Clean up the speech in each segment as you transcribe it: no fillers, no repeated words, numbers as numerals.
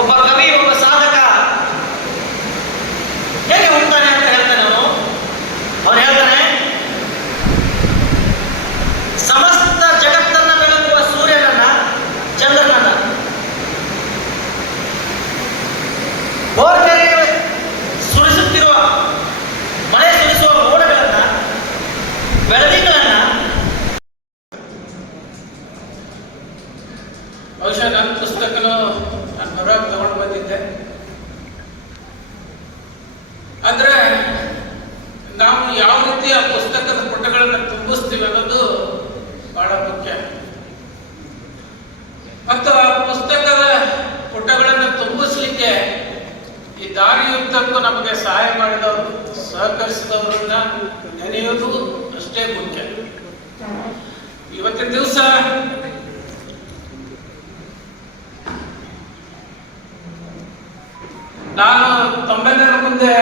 ಒಬ್ಬ ಕವಿ, ಒಬ್ಬ ಸಾಧಕ ಹೇಗೆ ಹೋಗ್ತಾನೆ ಅಂತ ಹೇಳ್ತಾನೆ ಅವನು ಹೇಳ್ತಾನೆ, ಸಮಸ್ತ ಜಗತ್ತನ್ನ ಬೆಳಗುವ ಸೂರ್ಯನನ್ನ, ಚಂದ್ರನನ್ನ, ಬೋರ್ಕೆರೆಗೆ ಸುರಿಸುತ್ತಿರುವ ಮಳೆ ಸುರಿಸುವ ಮೋಡಗಳನ್ನ, ಬೆಳದಿಂಗಳನ್ನ. ಬಹುಶಃ ನನ್ನ ಪುಸ್ತಕನು ನಾನು ಹೊರಗೆ ತಗೊಂಡು ಬಂದಿದ್ದೆ. ಆದರೆ ನಾವು ಯಾವ ರೀತಿ ಆ ಪುಸ್ತಕದ ಪುಟಗಳನ್ನು ತುಂಬಿಸ್ತೀವಿ ಅನ್ನೋದು ಬಹಳ ಮುಖ್ಯ. ಮತ್ತು ಆ ಪುಸ್ತಕದ ಪುಟಗಳನ್ನು ತುಂಬಿಸ್ಲಿಕ್ಕೆ ಈ ದಾರಿಯುದ್ದಕ್ಕೂ ನಮಗೆ ಸಹಾಯ ಮಾಡಿದವರು, ಸಹಕರಿಸಿದವರನ್ನ ನೆನೆಯುವುದು ಅಷ್ಟೇ ಮುಖ್ಯ. ಇವತ್ತಿನ ದಿವಸ ನಾನು 90 ಮುಂದೆ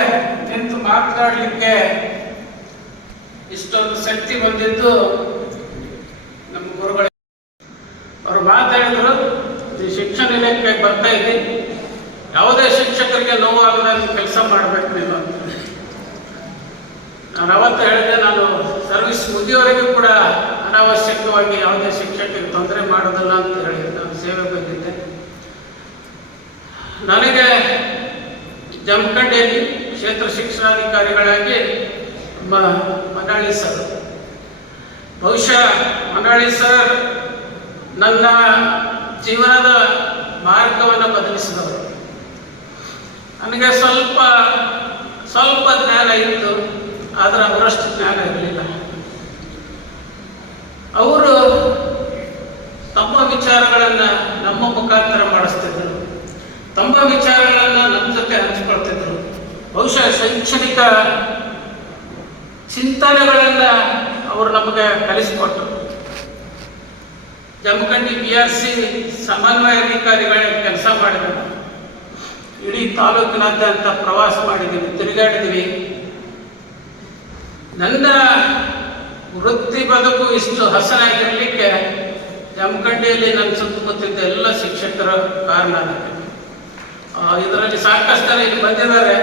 ನಿಂತು ಮಾತನಾಡಲಿಕ್ಕೆ ಇಷ್ಟೊಂದು ಶಕ್ತಿ ಬಂದಿದ್ದು ನಮ್ಮ ಗುರುಗಳು. ಅವರು ಮಾತಾಡಿದ್ರು, ಈ ಶಿಕ್ಷಣ ಇಲಾಖೆಗೆ ಬರ್ತಾ ಇದ್ದೀನಿ, ಯಾವುದೇ ಶಿಕ್ಷಕರಿಗೆ ನೋವಾಗದ ಕೆಲಸ ಮಾಡಬೇಕು ನೀನು ಅಂತ. ನಾನು ಅವತ್ತು ಹೇಳಿದೆ, ನಾನು ಸರ್ವಿಸ್ ಮುಗಿಯವರೆಗೂ ಕೂಡ ಅನಾವಶ್ಯಕವಾಗಿ ಯಾವುದೇ ಶಿಕ್ಷಕರಿಗೆ ತೊಂದರೆ ಮಾಡೋದಿಲ್ಲ ಅಂತ ಹೇಳಿ ನಾನು ಸೇವೆ ಬಂದಿದ್ದೆ. ನನಗೆ ಜಮಖಂಡಿಯಲ್ಲಿ ಕ್ಷೇತ್ರ ಶಿಕ್ಷಣಾಧಿಕಾರಿಗಳಾಗಿ ಮನಾಳಿ ಸರ್, ಬಹುಶಃ ಮನಾಳಿ ಸರ್ ನನ್ನ ಜೀವನದ ಮಾರ್ಗವನ್ನು ಬದಲಿಸಿದವರು. ನನಗೆ ಸ್ವಲ್ಪ ಜ್ಞಾನ ಇತ್ತು, ಆದರೆ ಅವರಷ್ಟು ಜ್ಞಾನ ಇರಲಿಲ್ಲ. ಅವರು ತಮ್ಮ ವಿಚಾರಗಳನ್ನು ನಮ್ಮ ಮುಖಾಂತರ ಮಾಡಿಸ್ತಿದ್ದರು, ತಮ್ಮ ವಿಚಾರಗಳನ್ನು ನಮ್ಮ ಜೊತೆ ಹಂಚಿಕೊಳ್ತಿದ್ರು. ಬಹುಶಃ ಶೈಕ್ಷಣಿಕ ಚಿಂತನೆಗಳನ್ನು ಅವರು ನಮಗೆ ಕಲಿಸಿಕೊಟ್ಟರು. ಜಮಖಂಡಿ BRC ಸಮನ್ವಯಾಧಿಕಾರಿಗಳಾಗಿ ಕೆಲಸ ಮಾಡಿದರು. ಇಡೀ ತಾಲೂಕಿನಾದ್ಯಂತ ಪ್ರವಾಸ ಮಾಡಿದ್ದೀವಿ, ತಿರುಗಾಡಿದ್ವಿ. ನನ್ನ ವೃತ್ತಿ ಬದುಕು ಇಷ್ಟು ಹಸನಾಗಿರಲಿಕ್ಕೆ ಜಮಖಂಡಿಯಲ್ಲಿ ನನ್ನ ಸುತ್ತಮುತ್ತಿದ್ದ ಎಲ್ಲ ಶಿಕ್ಷಕರ ಕಾರಣ. ಇದರಲ್ಲಿ ಸಾಕಷ್ಟು ಜನ ಇಲ್ಲಿ ಬಂದಿದ್ದಾರೆ.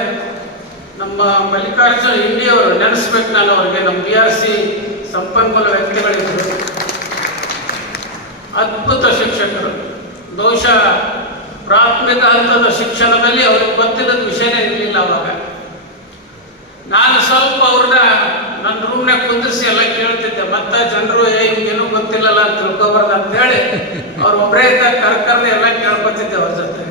ನಮ್ಮ ಮಲ್ಲಿಕಾರ್ಜುನ ಇಂಡಿಯವರು ನೆನೆಸ್ಬೇಕು ನಾನು ಅವರಿಗೆ. ನಮ್ಮ BRC ಸಂಪನ್ಮೂಲ ವ್ಯಕ್ತಿಗಳಿದ್ದರು, ಅದ್ಭುತ ಶಿಕ್ಷಕರು. ಬಹುಶಃ ಪ್ರಾಥಮಿಕ ಹಂತದ ಶಿಕ್ಷಣದಲ್ಲಿ ಅವ್ರಿಗೆ ಗೊತ್ತಿಲ್ಲದ ವಿಷಯನೇ ಇರಲಿಲ್ಲ ಅವಾಗ. ನಾನು ಸ್ವಲ್ಪ ಅವ್ರನ್ನ ನನ್ನ ರೂಮ್ನಾಗ ಕುಂದಿರಿಸಿ ಎಲ್ಲ ಕೇಳ್ತಿದ್ದೆ. ಮತ್ತೆ ಜನರು ಇವ್ಗೇನೂ ಗೊತ್ತಿಲ್ಲಲ್ಲ ಅಂತ ತಿಳ್ಕೊಬಾರ್ದು ಅಂತೇಳಿ ಅವ್ರು ಒಬ್ಬರೇ ಇದ್ದಾಗ ಕರ್ಕರ್ದು ಎಲ್ಲ ಕೇಳ್ಕೊತಿದ್ದೆ ಅವ್ರ ಜೊತೆ.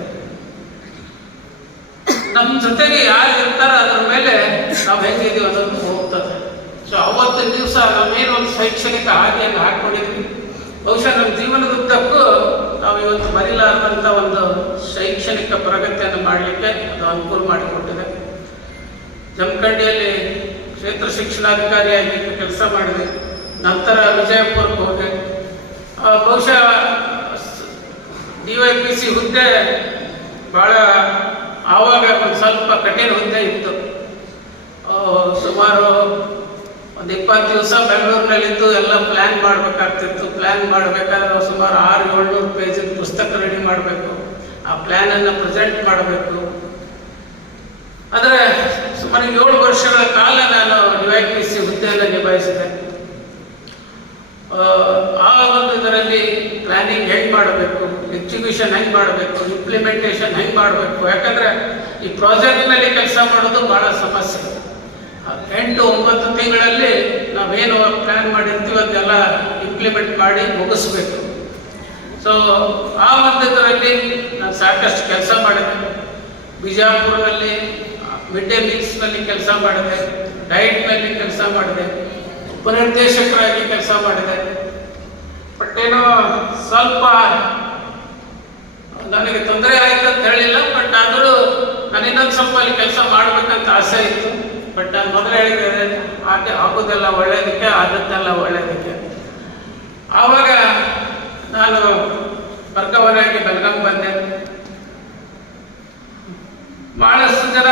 ನಮ್ಮ ಜೊತೆಗೆ ಯಾರು ಇರ್ತಾರ ಅದ್ರ ಮೇಲೆ ನಾವು ಹೆಂಗಿದೀವಿ ಅನ್ನೋದು ಹೋಗ್ತದೆ. ಸೊ ಅವತ್ತಿನ ದಿವಸ ನಾವೇನು ಒಂದು ಶೈಕ್ಷಣಿಕ ಹಾದಿಯನ್ನು ಹಾಕೊಂಡಿದ್ವಿ. ಬಹುಶಃ ನಮ್ಮ ಜೀವನದುದ್ದಕ್ಕೂ ನಾವು ಇವತ್ತು ಮರಿಲಾರದಂಥ ಒಂದು ಶೈಕ್ಷಣಿಕ ಪ್ರಗತಿಯನ್ನು ಮಾಡಲಿಕ್ಕೆ ಅದು ಅನುಕೂಲ ಮಾಡಿಕೊಟ್ಟಿದೆ. ಜಮಖಂಡಿಯಲ್ಲಿ ಕ್ಷೇತ್ರ ಶಿಕ್ಷಣಾಧಿಕಾರಿಯಾಗಿ ಕೆಲಸ ಮಾಡಿದೆ. ನಂತರ ವಿಜಯಪುರಕ್ಕೆ ಹೋದೆ. ಬಹುಶಃ DYPC ಹುದ್ದೆ ಭಾಳ ಆವಾಗ ಒಂದು ಸ್ವಲ್ಪ ಕಠಿಣ ಹುದ್ದೆ ಇತ್ತು. ಸುಮಾರು ಒಂದು 20 ದಿವಸ ಬೆಂಗಳೂರಿನಲ್ಲಿದ್ದು ಎಲ್ಲ ಪ್ಲ್ಯಾನ್ ಮಾಡಬೇಕಾಗ್ತಿತ್ತು. ಪ್ಲ್ಯಾನ್ ಮಾಡಬೇಕಾದ್ರೆ ಸುಮಾರು 600-700 ಪೇಜಿನ ಪುಸ್ತಕ ರೆಡಿ ಮಾಡಬೇಕು. ಆ ಪ್ಲ್ಯಾನನ್ನು ಪ್ರೆಸೆಂಟ್ ಮಾಡಬೇಕು. ಆದರೆ ಸುಮಾರು 7 ವರ್ಷಗಳ ಕಾಲ ನಾನು DYPC ಹುದ್ದೆಯನ್ನು ನಿಭಾಯಿಸಿದೆ. ಆ ಒಂದು ಇದರಲ್ಲಿ ಪ್ಲ್ಯಾನಿಂಗ್ ಹೆಂಗೆ ಮಾಡಬೇಕು, ಎಕ್ಸಿಕ್ಯೂಷನ್ ಹೆಂಗೆ ಮಾಡಬೇಕು, ಇಂಪ್ಲಿಮೆಂಟೇಷನ್ ಹೆಂಗೆ ಮಾಡಬೇಕು. ಯಾಕಂದರೆ ಈ ಪ್ರಾಜೆಕ್ಟ್ನಲ್ಲಿ ಕೆಲಸ ಮಾಡೋದು ಭಾಳ ಸಮಸ್ಯೆ. 8-9 ತಿಂಗಳಲ್ಲಿ ನಾವೇನು ಪ್ಲ್ಯಾನ್ ಮಾಡಿರ್ತೀವಿ ಅದನ್ನೆಲ್ಲ ಇಂಪ್ಲಿಮೆಂಟ್ ಮಾಡಿ ಮುಗಿಸ್ಬೇಕು. ಸೊ ಆ ಒಂದು ಇದರಲ್ಲಿ ನಾನು ಸಾಕಷ್ಟು ಕೆಲಸ ಮಾಡಿದೆ. ಬಿಜಾಪುರದಲ್ಲಿ ಮಿಡ್ ಡೇ ಮೀಲ್ಸ್ನಲ್ಲಿ ಕೆಲಸ ಮಾಡಿದೆ, ಡಯಟ್ನಲ್ಲಿ ಕೆಲಸ ಮಾಡಿದೆ, ಉಪನಿರ್ದೇಶಕರಾಗಿ ಕೆಲಸ ಮಾಡಿದೆ. ಬಟ್ ಏನೋ ಸ್ವಲ್ಪ ನನಗೆ ತೊಂದರೆ ಆಯ್ತು ಅಂತ ಹೇಳಿಲ್ಲ. ಬಟ್ ಆದರೂ ನಾನು ಇನ್ನೊಂದು ಸ್ವಲ್ಪ ಅಲ್ಲಿ ಕೆಲಸ ಮಾಡಬೇಕಂತ ಆಸೆ ಇತ್ತು. ಬಟ್ ನಾನು ಮೊದಲು ಹೇಳಿದ್ದೇನೆ, ಆಗೋದೆಲ್ಲ ಒಳ್ಳೆಯದಕ್ಕೆ, ಆದದ್ದೆಲ್ಲ ಒಳ್ಳೆಯದಕ್ಕೆ. ಆವಾಗ ನಾನು ವರ್ಗಾವಣೆಯಾಗಿ ಬೆಳಗಾಂ ಬಂದೆ. ಭಾಳಷ್ಟು ಜನ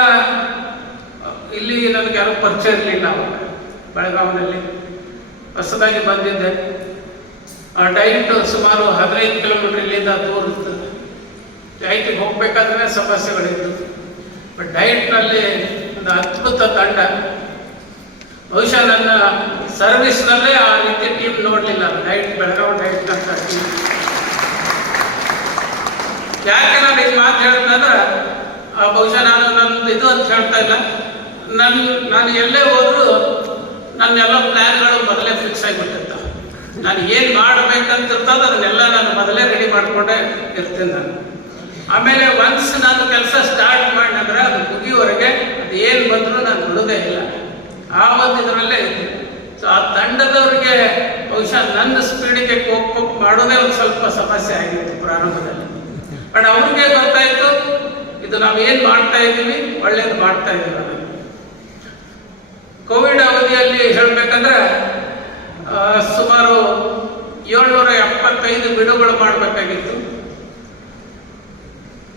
ಇಲ್ಲಿ ನನಗೆ ಯಾರು ಪರಿಚಯ ಇರಲಿಲ್ಲ. ಅವಾಗ ಬೆಳಗಾವಿನಲ್ಲಿ ಹೊಸದಾಗಿ ಬಂದಿದ್ದೆ. ಡೈಟ್ ಸುಮಾರು 15 ಕಿಲೋಮೀಟರ್ ಇಲ್ಲಿಂದ ದೂರ ಇರ್ತದೆ. ಡೈಟಿಗೆ ಹೋಗ್ಬೇಕಾದ್ರೆ ಸಮಸ್ಯೆಗಳಿತ್ತು. ಬಟ್ ಡೈಟ್ನಲ್ಲಿ ಒಂದು ಅದ್ಭುತ ತಂಡ. ಬಹುಶಃ ನನ್ನ ಸರ್ವಿಸ್ನಲ್ಲೇ ಆ ರೀತಿ ಟೀಮ್ ನೋಡಲಿಲ್ಲ, ಡೈಟ್ ಬೆಳಗಾವಿ ಡೈಟ್ ಅಂತ ಟೀಮ್. ಯಾಕೆ ನಾನು ಇದು ಮಾತು ಹೇಳ್ತಂದ್ರೆ, ಬಹುಶಃ ನಾನು ನನ್ನದು ಇದು ಅಂತ ಹೇಳ್ತಾ ಇಲ್ಲ, ನಾನು ಎಲ್ಲೇ ಹೋದರೂ ನನ್ನೆಲ್ಲ ಪ್ಲ್ಯಾನ್ಗಳು ಮೊದಲೇ ಫಿಕ್ಸ್ ಆಗಿಬಿಟ್ಟಿರ್ತಾವೆ. ನಾನು ಏನು ಮಾಡಬೇಕಂತಿರ್ತದೆ ಅದನ್ನೆಲ್ಲ ನಾನು ಮೊದಲೇ ರೆಡಿ ಮಾಡಿಕೊಂಡೇ ಇರ್ತೀನಿ ನಾನು. ಆಮೇಲೆ ಒನ್ಸ್ ನಾನು ಕೆಲಸ ಸ್ಟಾರ್ಟ್ ಮಾಡಿದ್ರೆ ಅದು ಮುಗಿಯುವವರೆಗೆ ಅದು ಏನು ಬಂದರೂ ನಾನು ಬಿಡೋದೇ ಇಲ್ಲ. ಆ ಒಂದು ಇದರಲ್ಲೇ ಇದ್ದೆ. ಸೊ ಆ ತಂಡದವ್ರಿಗೆ ಬಹುಶಃ ನನ್ನ ಸ್ಪೀಡಿಗೆ ಕೋಪ್ ಮಾಡೋದೇ ಒಂದು ಸ್ವಲ್ಪ ಸಮಸ್ಯೆ ಆಗಿತ್ತು ಪ್ರಾರಂಭದಲ್ಲಿ. ಬಟ್ ಅವ್ರಿಗೆ ಗೊತ್ತಾಯಿತು ಇದು ನಾವು ಏನು ಮಾಡ್ತಾ ಇದ್ದೀವಿ ಒಳ್ಳೇದು ಮಾಡ್ತಾ ಇದ್ದೀವಿ. ಕೋವಿಡ್ ಅವಧಿಯಲ್ಲಿ ಹೇಳಬೇಕಂದ್ರೆ ಸುಮಾರು 775 ವಿಡಿಯೋಗಳು ಮಾಡಬೇಕಾಗಿತ್ತು.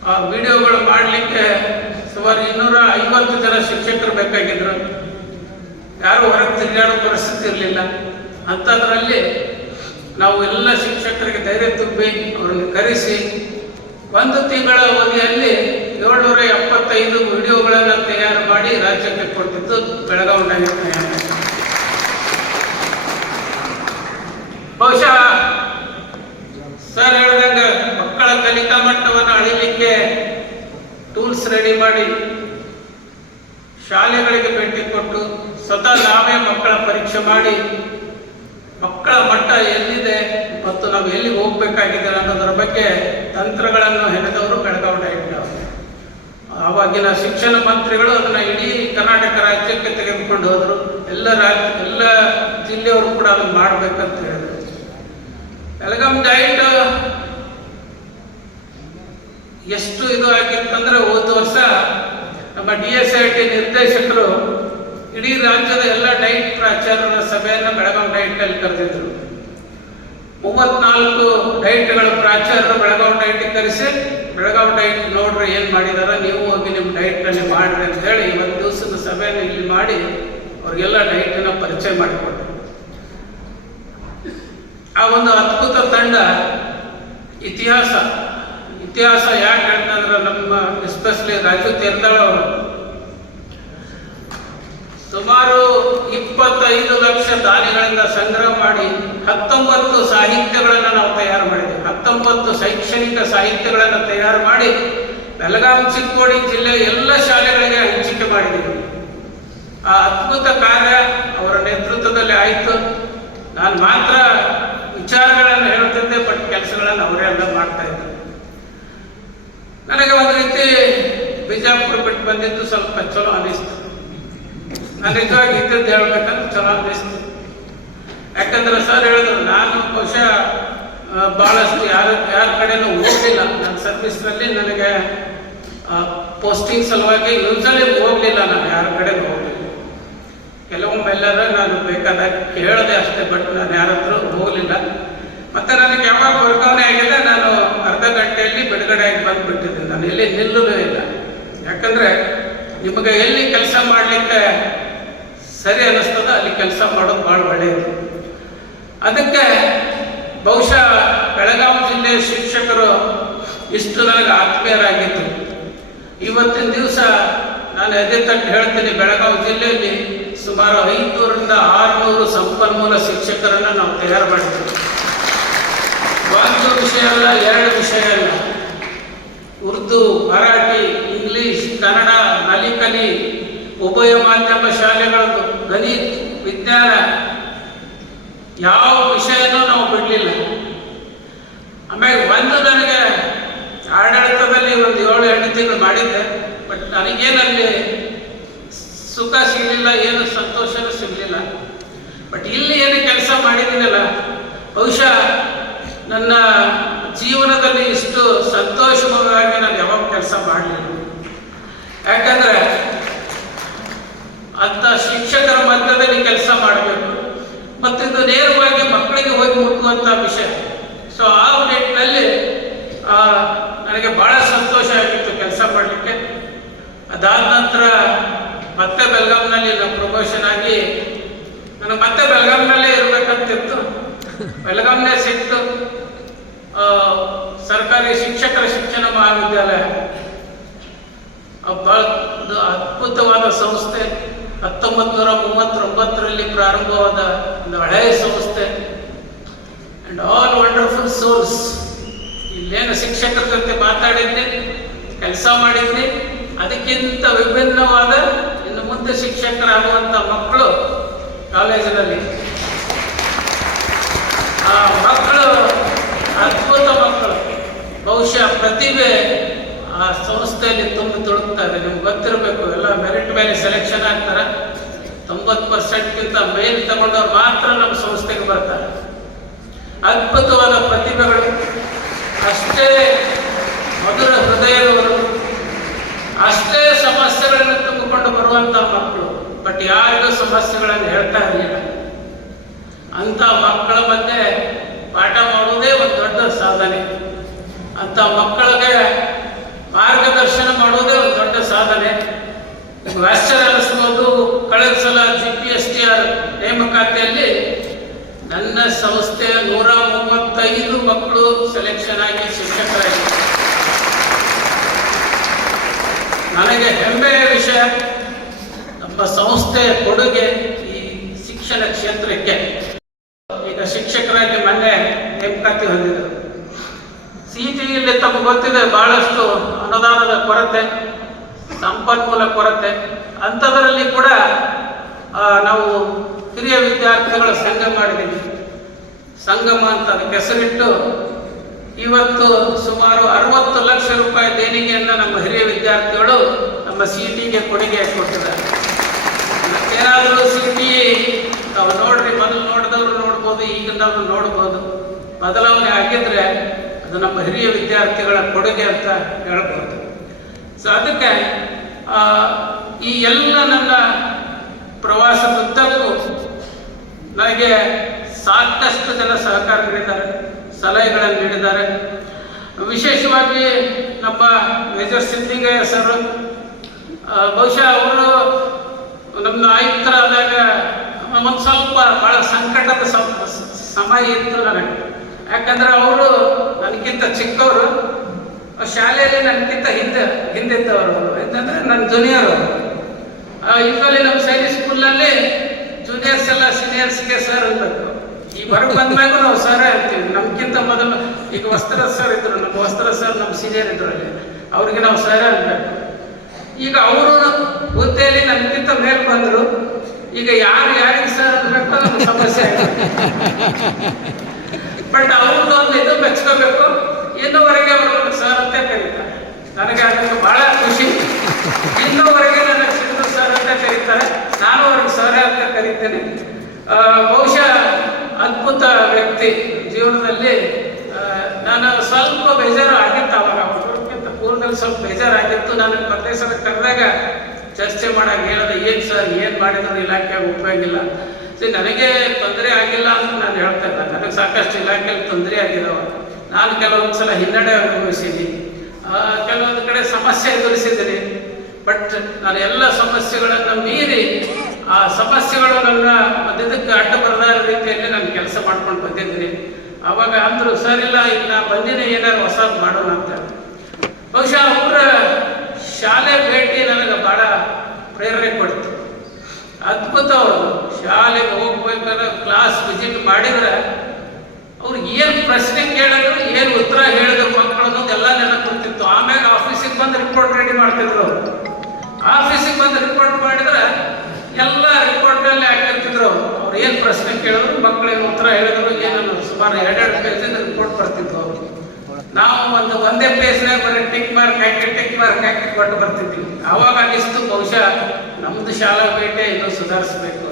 ಆ ವಿಡಿಯೋಗಳು ಮಾಡಲಿಕ್ಕೆ ಸುಮಾರು 250 ಜನ ಶಿಕ್ಷಕರು ಬೇಕಾಗಿದ್ರು. ಯಾರು ಹೊರಗೆ ತಿರುಗಾಡೋ ಪರಿಸ್ಥಿತಿ ಇರಲಿಲ್ಲ. ಅಂಥದ್ರಲ್ಲಿ ನಾವು ಎಲ್ಲ ಶಿಕ್ಷಕರಿಗೆ ಧೈರ್ಯ ತುಂಬಿ ಅವ್ರನ್ನ ಕರೆಸಿ 1 ತಿಂಗಳ ಅವಧಿಯಲ್ಲಿ 775 ವಿಡಿಯೋಗಳನ್ನು ತಯಾರು ಮಾಡಿ ರಾಜ್ಯಕ್ಕೆ ಕೊಟ್ಟಿದ್ದು ಬೆಳಗಾವಿ ಡೈಟ್ ತಯಾರು. ಬಹುಶಃ ಸರ್ ಹೇಳಿದಂಗೆ ಮಕ್ಕಳ ಕಲಿಕಾ ಮಟ್ಟವನ್ನು ಅಳಿಲಿಕ್ಕೆ ಟೂಲ್ಸ್ ರೆಡಿ ಮಾಡಿ ಶಾಲೆಗಳಿಗೆ ಭೇಟಿ ಕೊಟ್ಟು ಸ್ವತಃ ನಾವೇ ಮಕ್ಕಳ ಪರೀಕ್ಷೆ ಮಾಡಿ ಮಕ್ಕಳ ಮಟ್ಟ ಎಲ್ಲಿದೆ ಮತ್ತು ನಾವು ಎಲ್ಲಿಗೆ ಹೋಗ್ಬೇಕಾಗಿದೆ ಅನ್ನೋದರ ಬಗ್ಗೆ ತಂತ್ರಗಳನ್ನು ಹೆಣೆದವರು ಬೆಳಗಾವಿ ಡೈಟ್. ಆವಾಗಿನ ಶಿಕ್ಷಣ ಮಂತ್ರಿಗಳು ಅದನ್ನು ಇಡೀ ಕರ್ನಾಟಕ ರಾಜ್ಯಕ್ಕೆ ತೆಗೆದುಕೊಂಡು ಹೋದರು. ಎಲ್ಲ ಜಿಲ್ಲೆಯವರು ಕೂಡ ಅದನ್ನು ಮಾಡಬೇಕಂತ ಹೇಳಿದ್ರು. ಬೆಳಗಾವಿ ಡೈಟ್ ಎಷ್ಟು ಇದು ಆಗಿತ್ತಂದ್ರೆ ಹೋದ ವರ್ಷ ನಮ್ಮ DSIT ನಿರ್ದೇಶಕರು ಇಡೀ ರಾಜ್ಯದ ಎಲ್ಲ ಡೈಟ್ ಪ್ರಾಚಾರ್ಯರ ಸಭೆಯನ್ನು ಬೆಳಗಾವಿ ಡೈಟ್ನಲ್ಲಿ ಕರೆದಿದ್ರು. 34 ಡೈಟ್ಗಳ ಪ್ರಾಚಾರ್ಯರು ಬೆಳಗಾವಿ ಡೈಟಿಗೆ ಕರೆಸಿ ಬೆಳಗಾವಿ ಡೈಟ್ ನೋಡ್ರಿ ಏನು ಮಾಡಿದಾರ, ನೀವು ಹೋಗಿ ನಿಮ್ಮ ಡೈಟ್ನಲ್ಲಿ ಮಾಡ್ರಿ ಅಂತ ಹೇಳಿ 1 ದಿವಸದ ಸಭೆಯನ್ನು ಇಲ್ಲಿ ಮಾಡಿ ಅವ್ರಿಗೆಲ್ಲ ಡೈಟನ್ನು ಪರಿಚಯ ಮಾಡಿಕೊಟ್ರು. ಆ ಒಂದು ಅದ್ಭುತ ತಂಡ ಇತಿಹಾಸ ಯಾಕೆ ಹೇಳ್ತಂದ್ರೆ ನಮ್ಮ ಎಸ್ಪೆಷಲಿ ರಾಜು ತೀರ್ಥಾಳ್ ಅವರು ಸುಮಾರು 25 ಲಕ್ಷ ದಾನಿಗಳಿಂದ ಸಂಗ್ರಹ ಮಾಡಿ 19 ಸಾಹಿತ್ಯಗಳನ್ನು ನಾವು ತಯಾರು ಮಾಡಿದ್ದೀವಿ. 19 ಶೈಕ್ಷಣಿಕ ಸಾಹಿತ್ಯಗಳನ್ನು ತಯಾರು ಮಾಡಿ ಬೆಳಗಾವಿ ಚಿಕ್ಕೋಡಿ ಜಿಲ್ಲೆ ಎಲ್ಲ ಶಾಲೆಗಳಿಗೆ ಹಂಚಿಕೆ ಮಾಡಿದ್ದೀವಿ. ಆ ಅದ್ಭುತ ಕಾರ್ಯ ಅವರ ನೇತೃತ್ವದಲ್ಲಿ ಆಯಿತು. ನಾನು ಮಾತ್ರ ವಿಚಾರಗಳನ್ನು ಹೇಳ್ತಿದ್ದೆ, ಬಟ್ ಕೆಲಸಗಳನ್ನು ಅವರೇ ಎಲ್ಲ ಮಾಡ್ತಾ ಇದ್ದರು. ನನಗೆ ಒಂದು ರೀತಿ ಬಿಜಾಪುರ ಬಿಟ್ಟು ಬಂದಿದ್ದು ಸ್ವಲ್ಪ ಚಲೋ ಅನಿಸ್ತು. ನಾನು ನಿಜವಾಗಿ ಇದ್ದದ್ದು ಹೇಳ್ಬೇಕಂದ್ರೆ ಚಲೋ ಅನಿಸ್ತು. ಯಾಕಂದ್ರೆ ಸರ್ ಹೇಳಿದ್ರು, ನಾನು ಬಹುಶಃ ಭಾಳಷ್ಟು ಯಾರ ಕಡೆನೂ ಹೋಗಲಿಲ್ಲ. ನನ್ನ ಸರ್ವಿಸ್ನಲ್ಲಿ ನನಗೆ ಪೋಸ್ಟಿಂಗ್ ಸಲುವಾಗಿ ಯೂಸಲಿ ಹೋಗಲಿಲ್ಲ, ನಾನು ಯಾರ ಕಡೆನೂ ಹೋಗಲಿಲ್ಲ. ಕೆಲವೊಮ್ಮೆಲ್ಲರೂ ನಾನು ಬೇಕಾದಾಗ ಕೇಳದೆ ಅಷ್ಟೇ, ಬಟ್ ನಾನು ಯಾರ ಹತ್ರ ಹೋಗಲಿಲ್ಲ. ಮತ್ತು ನನಗೆ ಯಾವಾಗ ವರ್ಗಾವಣೆ ಆಗಿದೆ ನಾನು ಅರ್ಧ ಗಂಟೆಯಲ್ಲಿ ಬಿಡುಗಡೆಯಾಗಿ ಬಂದುಬಿಟ್ಟಿದ್ದೀನಿ. ನಾನು ಎಲ್ಲಿ ನಿಲ್ಲಲೂ ಇಲ್ಲ. ಯಾಕಂದರೆ ನಿಮಗೆ ಎಲ್ಲಿ ಕೆಲಸ ಮಾಡಲಿಕ್ಕೆ ಸರಿ ಅನ್ನಿಸ್ತದ ಅಲ್ಲಿ ಕೆಲಸ ಮಾಡೋದು ಭಾಳ ಒಳ್ಳೆಯದು. ಅದಕ್ಕೆ ಬಹುಶಃ ಬೆಳಗಾವಿ ಜಿಲ್ಲೆಯ ಶಿಕ್ಷಕರು ಇಷ್ಟು ನನಗೆ ಆತ್ಮೀಯರಾಗಿದ್ದರು. ಇವತ್ತಿನ ದಿವಸ ನಾನು ಎದೆ ತಟ್ಟು ಹೇಳ್ತೀನಿ, ಬೆಳಗಾವಿ ಜಿಲ್ಲೆಯಲ್ಲಿ ಸುಮಾರು 500ರಿಂದ 600 ಸಂಪನ್ಮೂಲ ಶಿಕ್ಷಕರನ್ನು ನಾವು ತಯಾರು ಮಾಡಿದ್ದೀವಿ. ಒಂದು ವಿಷಯ ಅಲ್ಲ, 2 ವಿಷಯ ಅಲ್ಲ. ಉರ್ದು, ಮರಾಠಿ, ಇಂಗ್ಲಿಷ್, ಕನ್ನಡ, ನಲಿಕಲಿ, ಉಭಯ ಮಾಧ್ಯಮ ಶಾಲೆಗಳದ್ದು, ಗಣಿತ, ವಿಜ್ಞಾನ, ಯಾವ ವಿಷಯನೂ ನಾವು ಬಿಡಲಿಲ್ಲ. ಆಮೇಲೆ ನನಗೆ ಆಡಳಿತದಲ್ಲಿ ಒಂದು 7-8 ತಿಂಗಳು ಮಾಡಿದ್ದೆ, ಬಟ್ ನನಗೇನಲ್ಲಿ ಸುಖ ಸಿಗಲಿಲ್ಲ, ಏನು ಸಂತೋಷನೂ ಸಿಗಲಿಲ್ಲ. ಬಟ್ ಇಲ್ಲಿ ಏನು ಕೆಲಸ ಮಾಡಿದ್ದೀನಲ್ಲ, ಬಹುಶಃ ನನ್ನ ಜೀವನದಲ್ಲಿ ಇಷ್ಟು ಸಂತೋಷವಾಗಿ ನಾನು ಯಾವಾಗ ಕೆಲಸ ಮಾಡಲಿಲ್ಲ. ಯಾಕಂದರೆ ಅಂಥ ಶಿಕ್ಷಕರ ಮಧ್ಯದಲ್ಲಿ ಕೆಲಸ ಮಾಡಬೇಕು ಮತ್ತು ಇದು ನೇರವಾಗಿ ಮಕ್ಕಳಿಗೆ ಹೋಗಿ ಮುಟ್ಟುವಂಥ ವಿಷಯ. ಸೊ ಆ ನಿಟ್ಟಿನಲ್ಲಿ ನನಗೆ ಭಾಳ ಸಂತೋಷ ಆಗಿತ್ತು ಕೆಲಸ ಮಾಡಲಿಕ್ಕೆ. ಅದಾದ ನಂತರ ಮತ್ತೆ ಬೆಳಗಾವಿನಲ್ಲಿ ನಾನು ಪ್ರಮೋಷನ್ ಆಗಿ ನನಗೆ ಮತ್ತೆ ಬೆಳಗಾವಿನಲ್ಲೇ ಇರಬೇಕಂತಿತ್ತು. ಬೆಳಗಾವಿನೇ ಸಿಕ್ತು. ಸರ್ಕಾರಿ ಶಿಕ್ಷಕರ ಶಿಕ್ಷಣ ಮಹಾವಿದ್ಯಾಲಯ ಬಹಳ ಅದ್ಭುತವಾದ ಸಂಸ್ಥೆ. 1939ರಲ್ಲಿ ಪ್ರಾರಂಭವಾದ ಒಂದು ಹಳೆಯ ಸಂಸ್ಥೆ. And all wonderful souls. ಇಲ್ಲೇನು ಶಿಕ್ಷಕರ ಜೊತೆ ಮಾತಾಡಿದ್ದೆ, ಕೆಲಸ ಮಾಡಿದ್ದೆ, ಅದಕ್ಕಿಂತ ವಿಭಿನ್ನವಾದ ಇನ್ನು ಮುಂದೆ ಶಿಕ್ಷಕರಾಗುವಂಥ ಮಕ್ಕಳು ಕಾಲೇಜಿನಲ್ಲಿ. ಆ ಮಕ್ಕಳು ಅದ್ಭುತ ಮಕ್ಕಳು. ಬಹುಶಃ ಪ್ರತಿಭೆ ಆ ಸಂಸ್ಥೆಯಲ್ಲಿ ತುಂಬಿ ತುಳುಕ್ತಾರೆ. ನಿಮ್ಗೆ ಗೊತ್ತಿರಬೇಕು, ಎಲ್ಲ ಮೆರಿಟ್ ಮೇಲೆ ಸೆಲೆಕ್ಷನ್ ಆಗ್ತಾರೆ. 90%ಗಿಂತ ಮೇಲ್ ತಗೊಂಡವ್ರು ಮಾತ್ರ ನಮ್ಮ ಸಂಸ್ಥೆಗೆ ಬರ್ತಾರೆ. ಅದ್ಭುತವಾದ ಪ್ರತಿಭೆಗಳು, ಅಷ್ಟೇ ಮಧುರ ಹೃದಯದವರು, ಅಷ್ಟೇ ಸಮಸ್ಯೆಗಳನ್ನು ತುಂಬಿಕೊಂಡು ಬರುವಂಥ ಮಕ್ಕಳು. ಬಟ್ ಯಾರಿಗೂ ಸಮಸ್ಯೆಗಳನ್ನು ಹೇಳ್ತಾ ಇರಲಿಲ್ಲ. ಅಂಥ ಮಕ್ಕಳ ಮಧ್ಯೆ ಪಾಠ ಮಾಡುವುದೇ ಒಂದು ದೊಡ್ಡ ಸಾಧನೆ. ಅಂಥ ಮಕ್ಕಳಿಗೆ ಮಾರ್ಗದರ್ಶನ ಮಾಡುವುದೇ ಒಂದು ದೊಡ್ಡ ಸಾಧನೆ. ಆಶ್ಚರ್ಯ ಅನ್ನಿಸ್ಬೋದು, ಕಳೆದ ಸಲ GPSTR ನೇಮಕಾತಿಯಲ್ಲಿ ನನ್ನ ಸಂಸ್ಥೆಯ 135 ಮಕ್ಕಳು ಸೆಲೆಕ್ಷನ್ ಆಗಿ ಶಿಕ್ಷಕರಾಗಿ. ನನಗೆ ಹೆಮ್ಮೆಯ ವಿಷಯ ನಮ್ಮ ಸಂಸ್ಥೆಯ ಕೊಡುಗೆ ಈ ಶಿಕ್ಷಣ ಕ್ಷೇತ್ರಕ್ಕೆ. ಈಗ ಶಿಕ್ಷಕರಾಗಿ ಮೊನ್ನೆ ನೇಮಕಾತಿ ಹೊಂದಿದರು. CETಯಲ್ಲಿ ತಮಗೆ ಗೊತ್ತಿದೆ, ಬಹಳಷ್ಟು ಅನುದಾನದ ಕೊರತೆ, ಸಂಪನ್ಮೂಲ ಕೊರತೆ. ಅಂಥದರಲ್ಲಿ ಕೂಡ ನಾವು ಹಿರಿಯ ವಿದ್ಯಾರ್ಥಿಗಳ ಸಂಘ ಮಾಡಿದ್ದೀವಿ. ಸಂಗಮ ಅಂತ ಅದಕ್ಕೆ ಹೆಸರಿಟ್ಟು ಇವತ್ತು ಸುಮಾರು 60 ಲಕ್ಷ ರೂಪಾಯಿ ದೇಣಿಗೆಯನ್ನು ನಮ್ಮ ಹಿರಿಯ ವಿದ್ಯಾರ್ಥಿಗಳು ನಮ್ಮ CETಗೆ ಕೊಡುಗೆ ಕೊಟ್ಟಿದ್ದಾರೆ. ಏನಾದರೂ CET ನಾವು ನೋಡ್ರಿ, ಮೊದಲು ನೋಡಿದವರು ನೋಡ್ಬೋದು, ಈಗ ನಾವು ನೋಡ್ಬೋದು. ಬದಲಾವಣೆ ಆಗಿದ್ರೆ ಅದು ನಮ್ಮ ಹಿರಿಯ ವಿದ್ಯಾರ್ಥಿಗಳ ಕೊಡುಗೆ ಅಂತ ಹೇಳ್ಬೋದು. ಸೊ ಅದಕ್ಕೆ ಈ ಎಲ್ಲ ನನ್ನ ಪ್ರವಾಸದುದ್ದಕ್ಕೂ ನನಗೆ ಸಾಕಷ್ಟು ಜನ ಸಹಕಾರ ನೀಡಿದ್ದಾರೆ, ಸಲಹೆಗಳನ್ನು ನೀಡಿದ್ದಾರೆ. ವಿಶೇಷವಾಗಿ ನಮ್ಮ ಮೇಜರ್ ಸಿದ್ಲಿಂಗಯ್ಯ ಸರ್, ಬಹುಶಃ ಅವರು ನಮ್ಮ ಆಯುಕ್ತರಾದಾಗ ಒಂದು ಸ್ವಲ್ಪ ಭಾಳ ಸಂಕಟದ ಸಮಯ ಇತ್ತು ನನಗೆ. ಯಾಕಂದ್ರೆ ಅವರು ನನಗಿಂತ ಚಿಕ್ಕವರು, ಶಾಲೆಯಲ್ಲಿ ನನಗಿಂತ ಹಿಂದಿದ್ದವರು. ಯಾಕಂದರೆ ನನ್ನ ಜೂನಿಯರು. ಯೂಶ್ವಲಿ ನಮ್ಮ ಸೈನಿಕ್ ಸ್ಕೂಲಲ್ಲಿ ಜೂನಿಯರ್ಸ್ ಎಲ್ಲ ಸೀನಿಯರ್ಸ್ಗೆ ಸರ್ ಅನ್ಬೇಕು. ಈ ಹೊರಗೆ ಬಂದಾಗ ನಾವು ಸರ್ ಅಂತೀವಿ. ನಮ್ಗಿಂತ ಮೊದಲು ಈಗ ವಸ್ತ್ರ ಸರ್ ಇದ್ರು, ನಮ್ಮ ವಸ್ತ್ರ ಸರ್ ನಮ್ಮ ಸೀನಿಯರ್ ಇದ್ರು ಅಲ್ಲಿ, ಅವ್ರಿಗೆ ನಾವು ಸರ್ ಅನ್ಬೇಕು. ಈಗ ಅವರು ಹುದ್ದೆಯಲ್ಲಿ ನನಗಿಂತ ಮೇಲೆ ಬಂದರು. ಈಗ ಯಾರಿಗೆ ಸರ್ ಅನ್ಬೇಕು ನಮ್ಗೆ ಸಮಸ್ಯೆ ಆಗುತ್ತೆ. ಬಟ್ ಅವ್ರದ್ದು ಒಂದು ಇದು ಮೆಚ್ಕೋಬೇಕು. ಇನ್ನೂವರೆಗೆ ಅವರು ಸರ್ ಅಂತ ಕರೀತಾರೆ. ನನಗೆ ಅದಕ್ಕೆ ಬಹಳ ಖುಷಿ. ಇನ್ನೂವರೆಗೆ ನನಗೆ ಸಿದ್ದು ಸರ್ ಅಂತ ಕರೀತಾರೆ, ನಾನು ಅವ್ರಿಗೆ ಸರ್ ಅಂತ ಕರೀತೇನೆ. ಬಹುಶಃ ಅದ್ಭುತ ವ್ಯಕ್ತಿ. ಜೀವನದಲ್ಲಿ ನಾನು ಸ್ವಲ್ಪ ಬೇಜಾರು ಆಗಿತ್ತು ಅವಾಗ, ಅವ್ರಿಗಿಂತ ಪೂರ್ವದಲ್ಲಿ ಸ್ವಲ್ಪ ಬೇಜಾರಾಗಿತ್ತು. ನನಗೆ ಪ್ರದೇಶದ ಕರೆದಾಗ ಚರ್ಚೆ ಮಾಡಾಗ ಹೇಳಿದೆ, ಏನು ಸರ್ ಏನು ಮಾಡಿದ್ರು ಇಲಾಖೆಗೆ ಉಪಯೋಗಿಲ್ಲ. ನನಗೆ ತೊಂದರೆ ಆಗಿಲ್ಲ ಅಂತ ನಾನು ಹೇಳ್ತಾ ಇಲ್ಲ. ನನಗೆ ಸಾಕಷ್ಟು ಇಲಾಖೆಯಲ್ಲಿ ತೊಂದರೆ ಆಗಿದ್ದಾವೆ. ನಾನು ಕೆಲವೊಂದು ಸಲ ಹಿನ್ನಡೆ ಅನುಭವಿಸಿದ್ದೀನಿ, ಕೆಲವೊಂದು ಕಡೆ ಸಮಸ್ಯೆ ಎದುರಿಸಿದ್ದೀನಿ. ಬಟ್ ನಾನು ಎಲ್ಲ ಸಮಸ್ಯೆಗಳನ್ನು ಮೀರಿ ಆ ಸಮಸ್ಯೆಗಳು ನನ್ನ ಮಧ್ಯದಕ್ಕೆ ಅಡ್ಡ ಬರದ ರೀತಿಯಲ್ಲಿ ನಾನು ಕೆಲಸ ಮಾಡ್ಕೊಂಡು ಬಂದಿದ್ದೀನಿ. ಆವಾಗ ಅಂದರು, ಸರ್ ಇಲ್ಲ ಈಗ ನಾ ಬಂದಿನಿ, ಏನಾದ್ರು ಹೊಸದು ಮಾಡೋಣ ಅಂತ. ಬಹುಶಃ ಅವರ ಶಾಲೆ ಭೇಟಿ ನನಗೆ ಭಾಳ ಪ್ರೇರಣೆ ಕೊಡ್ತು. ಅದ್ಭುತ. ಅವರು ಶಾಲೆಗೆ ಹೋಗ್ಬೇಕಾದ್ರೆ ಕ್ಲಾಸ್ ವಿಸಿಟ್ ಮಾಡಿದ್ರೆ ಅವ್ರು ಏನು ಪ್ರಶ್ನೆ ಕೇಳಿದ್ರು, ಏನು ಉತ್ತರ ಹೇಳಿದ್ರು ಮಕ್ಕಳು ಅನ್ನೋದೆಲ್ಲ ನೆನಪು ಬರ್ತಿತ್ತು. ಆಮೇಲೆ ಆಫೀಸಿಗೆ ಬಂದು ರಿಪೋರ್ಟ್ ರೆಡಿ ಮಾಡ್ತಿದ್ರು. ಅವರು ಆಫೀಸಿಗೆ ಬಂದು ರಿಪೋರ್ಟ್ ಮಾಡಿದ್ರೆ ಎಲ್ಲ ರಿಪೋರ್ಟ್ನಲ್ಲಿ ಹಾಕಿರ್ತಿದ್ರು. ಅವ್ರು ಏನು ಪ್ರಶ್ನೆ ಕೇಳಿದ್ರು, ಮಕ್ಕಳು ಏನು ಉತ್ತರ ಹೇಳಿದ್ರು, ಏನನ್ನು ಸುಮಾರು 2 ಪೇಜಿಂದ ರಿಪೋರ್ಟ್ ಬರ್ತಿತ್ತು. ಅವರು ನಾವು ಒಂದೇ ಪೇಜ್ನಾಗ ಬರೀ ಟಿಕ್ ಮಾರ್ಕ್ ಹಾಕಿ ಕೊಟ್ಟು ಬರ್ತಿದ್ವಿ. ಆವಾಗ ಅನ್ನಿಸ್ತು, ಬಹುಶಃ ನಮ್ಮದು ಶಾಲಾ ಭೇಟಿ ಇನ್ನೂ ಸುಧಾರಿಸಬೇಕು.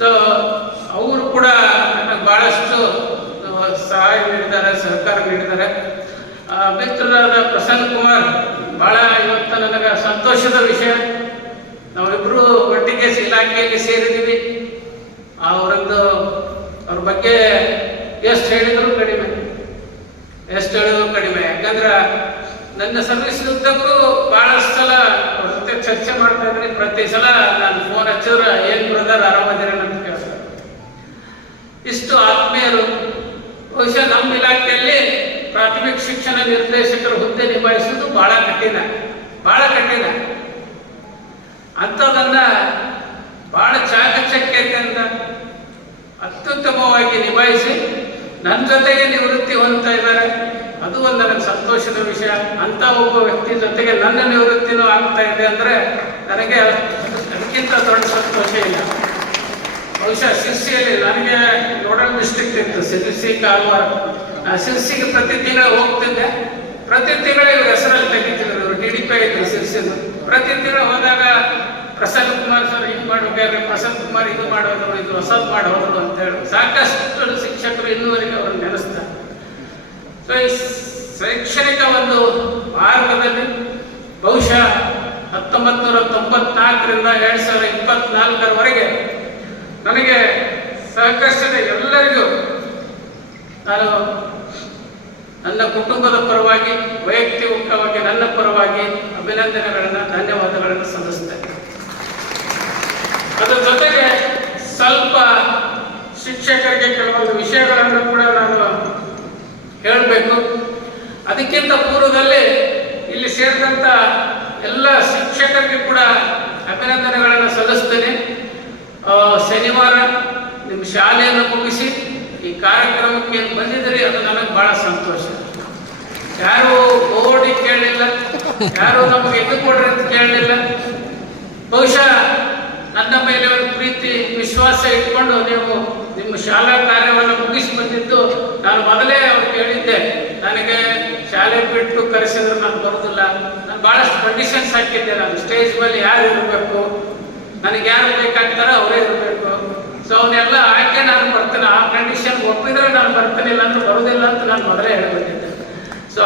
ಸೊ ಅವರು ಕೂಡ ನನಗೆ ಭಾಳಷ್ಟು ಸಹಾಯ ನೀಡಿದ್ದಾರೆ, ಸಹಕಾರ ನೀಡಿದ್ದಾರೆ. ಮಿತ್ರರಾದ ಪ್ರಸನ್ನ ಕುಮಾರ್, ಭಾಳ ಇವತ್ತು ನನಗೆ ಸಂತೋಷದ ವಿಷಯ. ನಾವಿಬ್ಬರು ಒಟ್ಟಿಗೆ ಇಲಾಖೆಯಲ್ಲಿ ಸೇರಿದ್ದೀವಿ. ಅವ್ರ ಬಗ್ಗೆ ಎಷ್ಟು ಹೇಳಿದ್ರು ಕಡಿಮೆ. ಯಾಕಂದ್ರೆ ನನ್ನ ಸರ್ವಿಸ್ ಉದ್ದಕ್ಕೂ ಭಾಳಷ್ಟು ಸಲ ಅವ್ರ ಜೊತೆ ಚರ್ಚೆ ಮಾಡ್ತಾ ಇದ್ದೀನಿ. ಪ್ರತಿ ಸಲ ನಾನು ಫೋನ್ ಹಚ್ಚಿದ್ರೆ ಏನು ಬ್ರದರ್ ಆರಾಮದಿರ ಅಂತ ಕೇಳ್ತಾರೆ. ಇಷ್ಟು ಆತ್ಮೀಯರು. ಬಹುಶಃ ನಮ್ಮ ಇಲಾಖೆಯಲ್ಲಿ ಪ್ರಾಥಮಿಕ ಶಿಕ್ಷಣ ನಿರ್ದೇಶಕರ ಹುದ್ದೆ ನಿಭಾಯಿಸುವುದು ಬಹಳ ಕಠಿಣ, ಬಹಳ ಕಠಿಣ. ಅಂಥದನ್ನ ಬಹಳ ಚಾಕಚಕ್ಯತೆಯಿಂದ ಅತ್ಯುತ್ತಮವಾಗಿ ನಿಭಾಯಿಸಿ ನನ್ನ ಜೊತೆಗೆ ನಿವೃತ್ತಿ ಹೊಂದ್ತಾ ಇದ್ದಾರೆ. ಅದು ಒಂದು ನನಗೆ ಸಂತೋಷದ ವಿಷಯ. ಅಂತ ಒಬ್ಬ ವ್ಯಕ್ತಿ ಜೊತೆಗೆ ನನ್ನ ನಿವೃತ್ತಿನೂ ಆಗ್ತಾ ಇದೆ ಅಂದರೆ ನನಗೆ ಅದಕ್ಕಿಂತ ದೊಡ್ಡ ಸಂತೋಷ ಇಲ್ಲ. ಬಹುಶಃ ಶಿರ್ಸಿಯಲ್ಲಿ ನನಗೆ ನೋಡಲ್ ಡಿಸ್ಟ್ರಿಕ್ಟ್ ಇತ್ತು, ಶಿರ್ಸಿ ಕಾರವಾರ. ಶಿರ್ಸಿಗೆ ಪ್ರತಿ ತಿಂಗಳು ಹೋಗ್ತಿದ್ದೆ. ಪ್ರತಿ ತಿಂಗಳು ಇವ್ರ ಹೆಸರಲ್ಲಿ ತೆಗಿತಿದ್ರು, ಇವರು TDP ಇದ್ರು ಶಿರ್ಸಿದು. ಪ್ರತಿ ತಿಂಗಳು ಹೋದಾಗ ಪ್ರಸನ್ನ ಕುಮಾರ್ ಸರ್ ಹಿಂಗೆ ಮಾಡಬೇಕಾದ್ರೆ ಪ್ರಸನ್ನ ಕುಮಾರ್ ಇದು ಮಾಡೋದ್ರು, ಇದು ಹೊಸದು ಮಾಡೋದ್ರು ಅಂತ ಹೇಳಿ ಸಾಕಷ್ಟು ಶಿಕ್ಷಕರು ಇನ್ನೂವರೆಗೆ ಅವ್ರನ್ನ ನೆನೆಸ್ತಾರೆ. ಸೊ ಈ ಶೈಕ್ಷಣಿಕ ಒಂದು ಮಾರ್ಗದಲ್ಲಿ ಬಹುಶಃ 1994ರಿಂದ 2024ರವರೆಗೆ ನನಗೆ ಸಹಕರಿಸಿದ ಎಲ್ಲರಿಗೂ ನಾನು ನನ್ನ ಕುಟುಂಬದ ಪರವಾಗಿ, ವೈಯಕ್ತಿಕವಾಗಿ ನನ್ನ ಪರವಾಗಿ ಅಭಿನಂದನೆಗಳನ್ನು, ಧನ್ಯವಾದಗಳನ್ನು ಸಲ್ಲಿಸ್ತೇನೆ. ಅದರ ಜೊತೆಗೆ ಸ್ವಲ್ಪ ಶಿಕ್ಷಕರಿಗೆ ಕೆಲವೊಂದು ವಿಷಯಗಳನ್ನು ಕೂಡ ನಾನು ಹೇಳಬೇಕು. ಅದಕ್ಕಿಂತ ಪೂರ್ವದಲ್ಲಿ ಇಲ್ಲಿ ಸೇರಿದಂಥ ಎಲ್ಲ ಶಿಕ್ಷಕರಿಗೆ ಕೂಡ ಅಭಿನಂದನೆಗಳನ್ನು ಸಲ್ಲಿಸ್ತೇನೆ. ಶನಿವಾರ ನಿಮ್ಮ ಶಾಲೆಯನ್ನು ಮುಗಿಸಿ ಈ ಕಾರ್ಯಕ್ರಮಕ್ಕೆ ಬಂದಿದ್ದೀರಿ, ಅದು ನನಗೆ ಬಹಳ ಸಂತೋಷ. ಯಾರು ಓಡಿ ಕೇಳಲಿಲ್ಲ, ಯಾರು ನಮಗೆ ಇದು ಕೊಡ್ರಿ ಅಂತ ಕೇಳಲಿಲ್ಲ. ಬಹುಶಃ ನನ್ನ ಮೇಲೆ ಒಂದು ಪ್ರೀತಿ ವಿಶ್ವಾಸ ಇಟ್ಕೊಂಡು ನೀವು ನಿಮ್ಮ ಶಾಲಾ ಕಾರ್ಯವನ್ನು ಮುಗಿಸಿ ಬಂದಿದ್ದು. ನಾನು ಮೊದಲೇ ಅವ್ರು ಕೇಳಿದ್ದೆ, ನನಗೆ ಶಾಲೆ ಬಿಟ್ಟು ಕರೆಸಿದ್ರೆ ನಾನು ಬರೋದಿಲ್ಲ. ನಾನು ಭಾಳಷ್ಟು ಕಂಡೀಷನ್ಸ್ ಹಾಕಿದ್ದೆ. ನಾನು ಸ್ಟೇಜ್ ಮೇಲೆ ಯಾರು ಇರಬೇಕು, ನನಗೆ ಯಾರು ಬೇಕಾಗ್ತಾರೋ ಅವರೇ ಇರಬೇಕು. ಸೊ ಅವನ್ನೆಲ್ಲ ಆಯ್ಕೆ ನಾನು ಬರ್ತೇನೆ, ಆ ಕಂಡೀಷನ್ ಒಪ್ಪಿದ್ರೆ ನಾನು ಬರ್ತೇನೆ, ಇಲ್ಲ ಅಂದ್ರೆ ಬರೋದಿಲ್ಲ ಅಂತ ನಾನು ಮೊದಲೇ ಹೇಳಿಬಿಟ್ಟಿದ್ದೆ. ಸೊ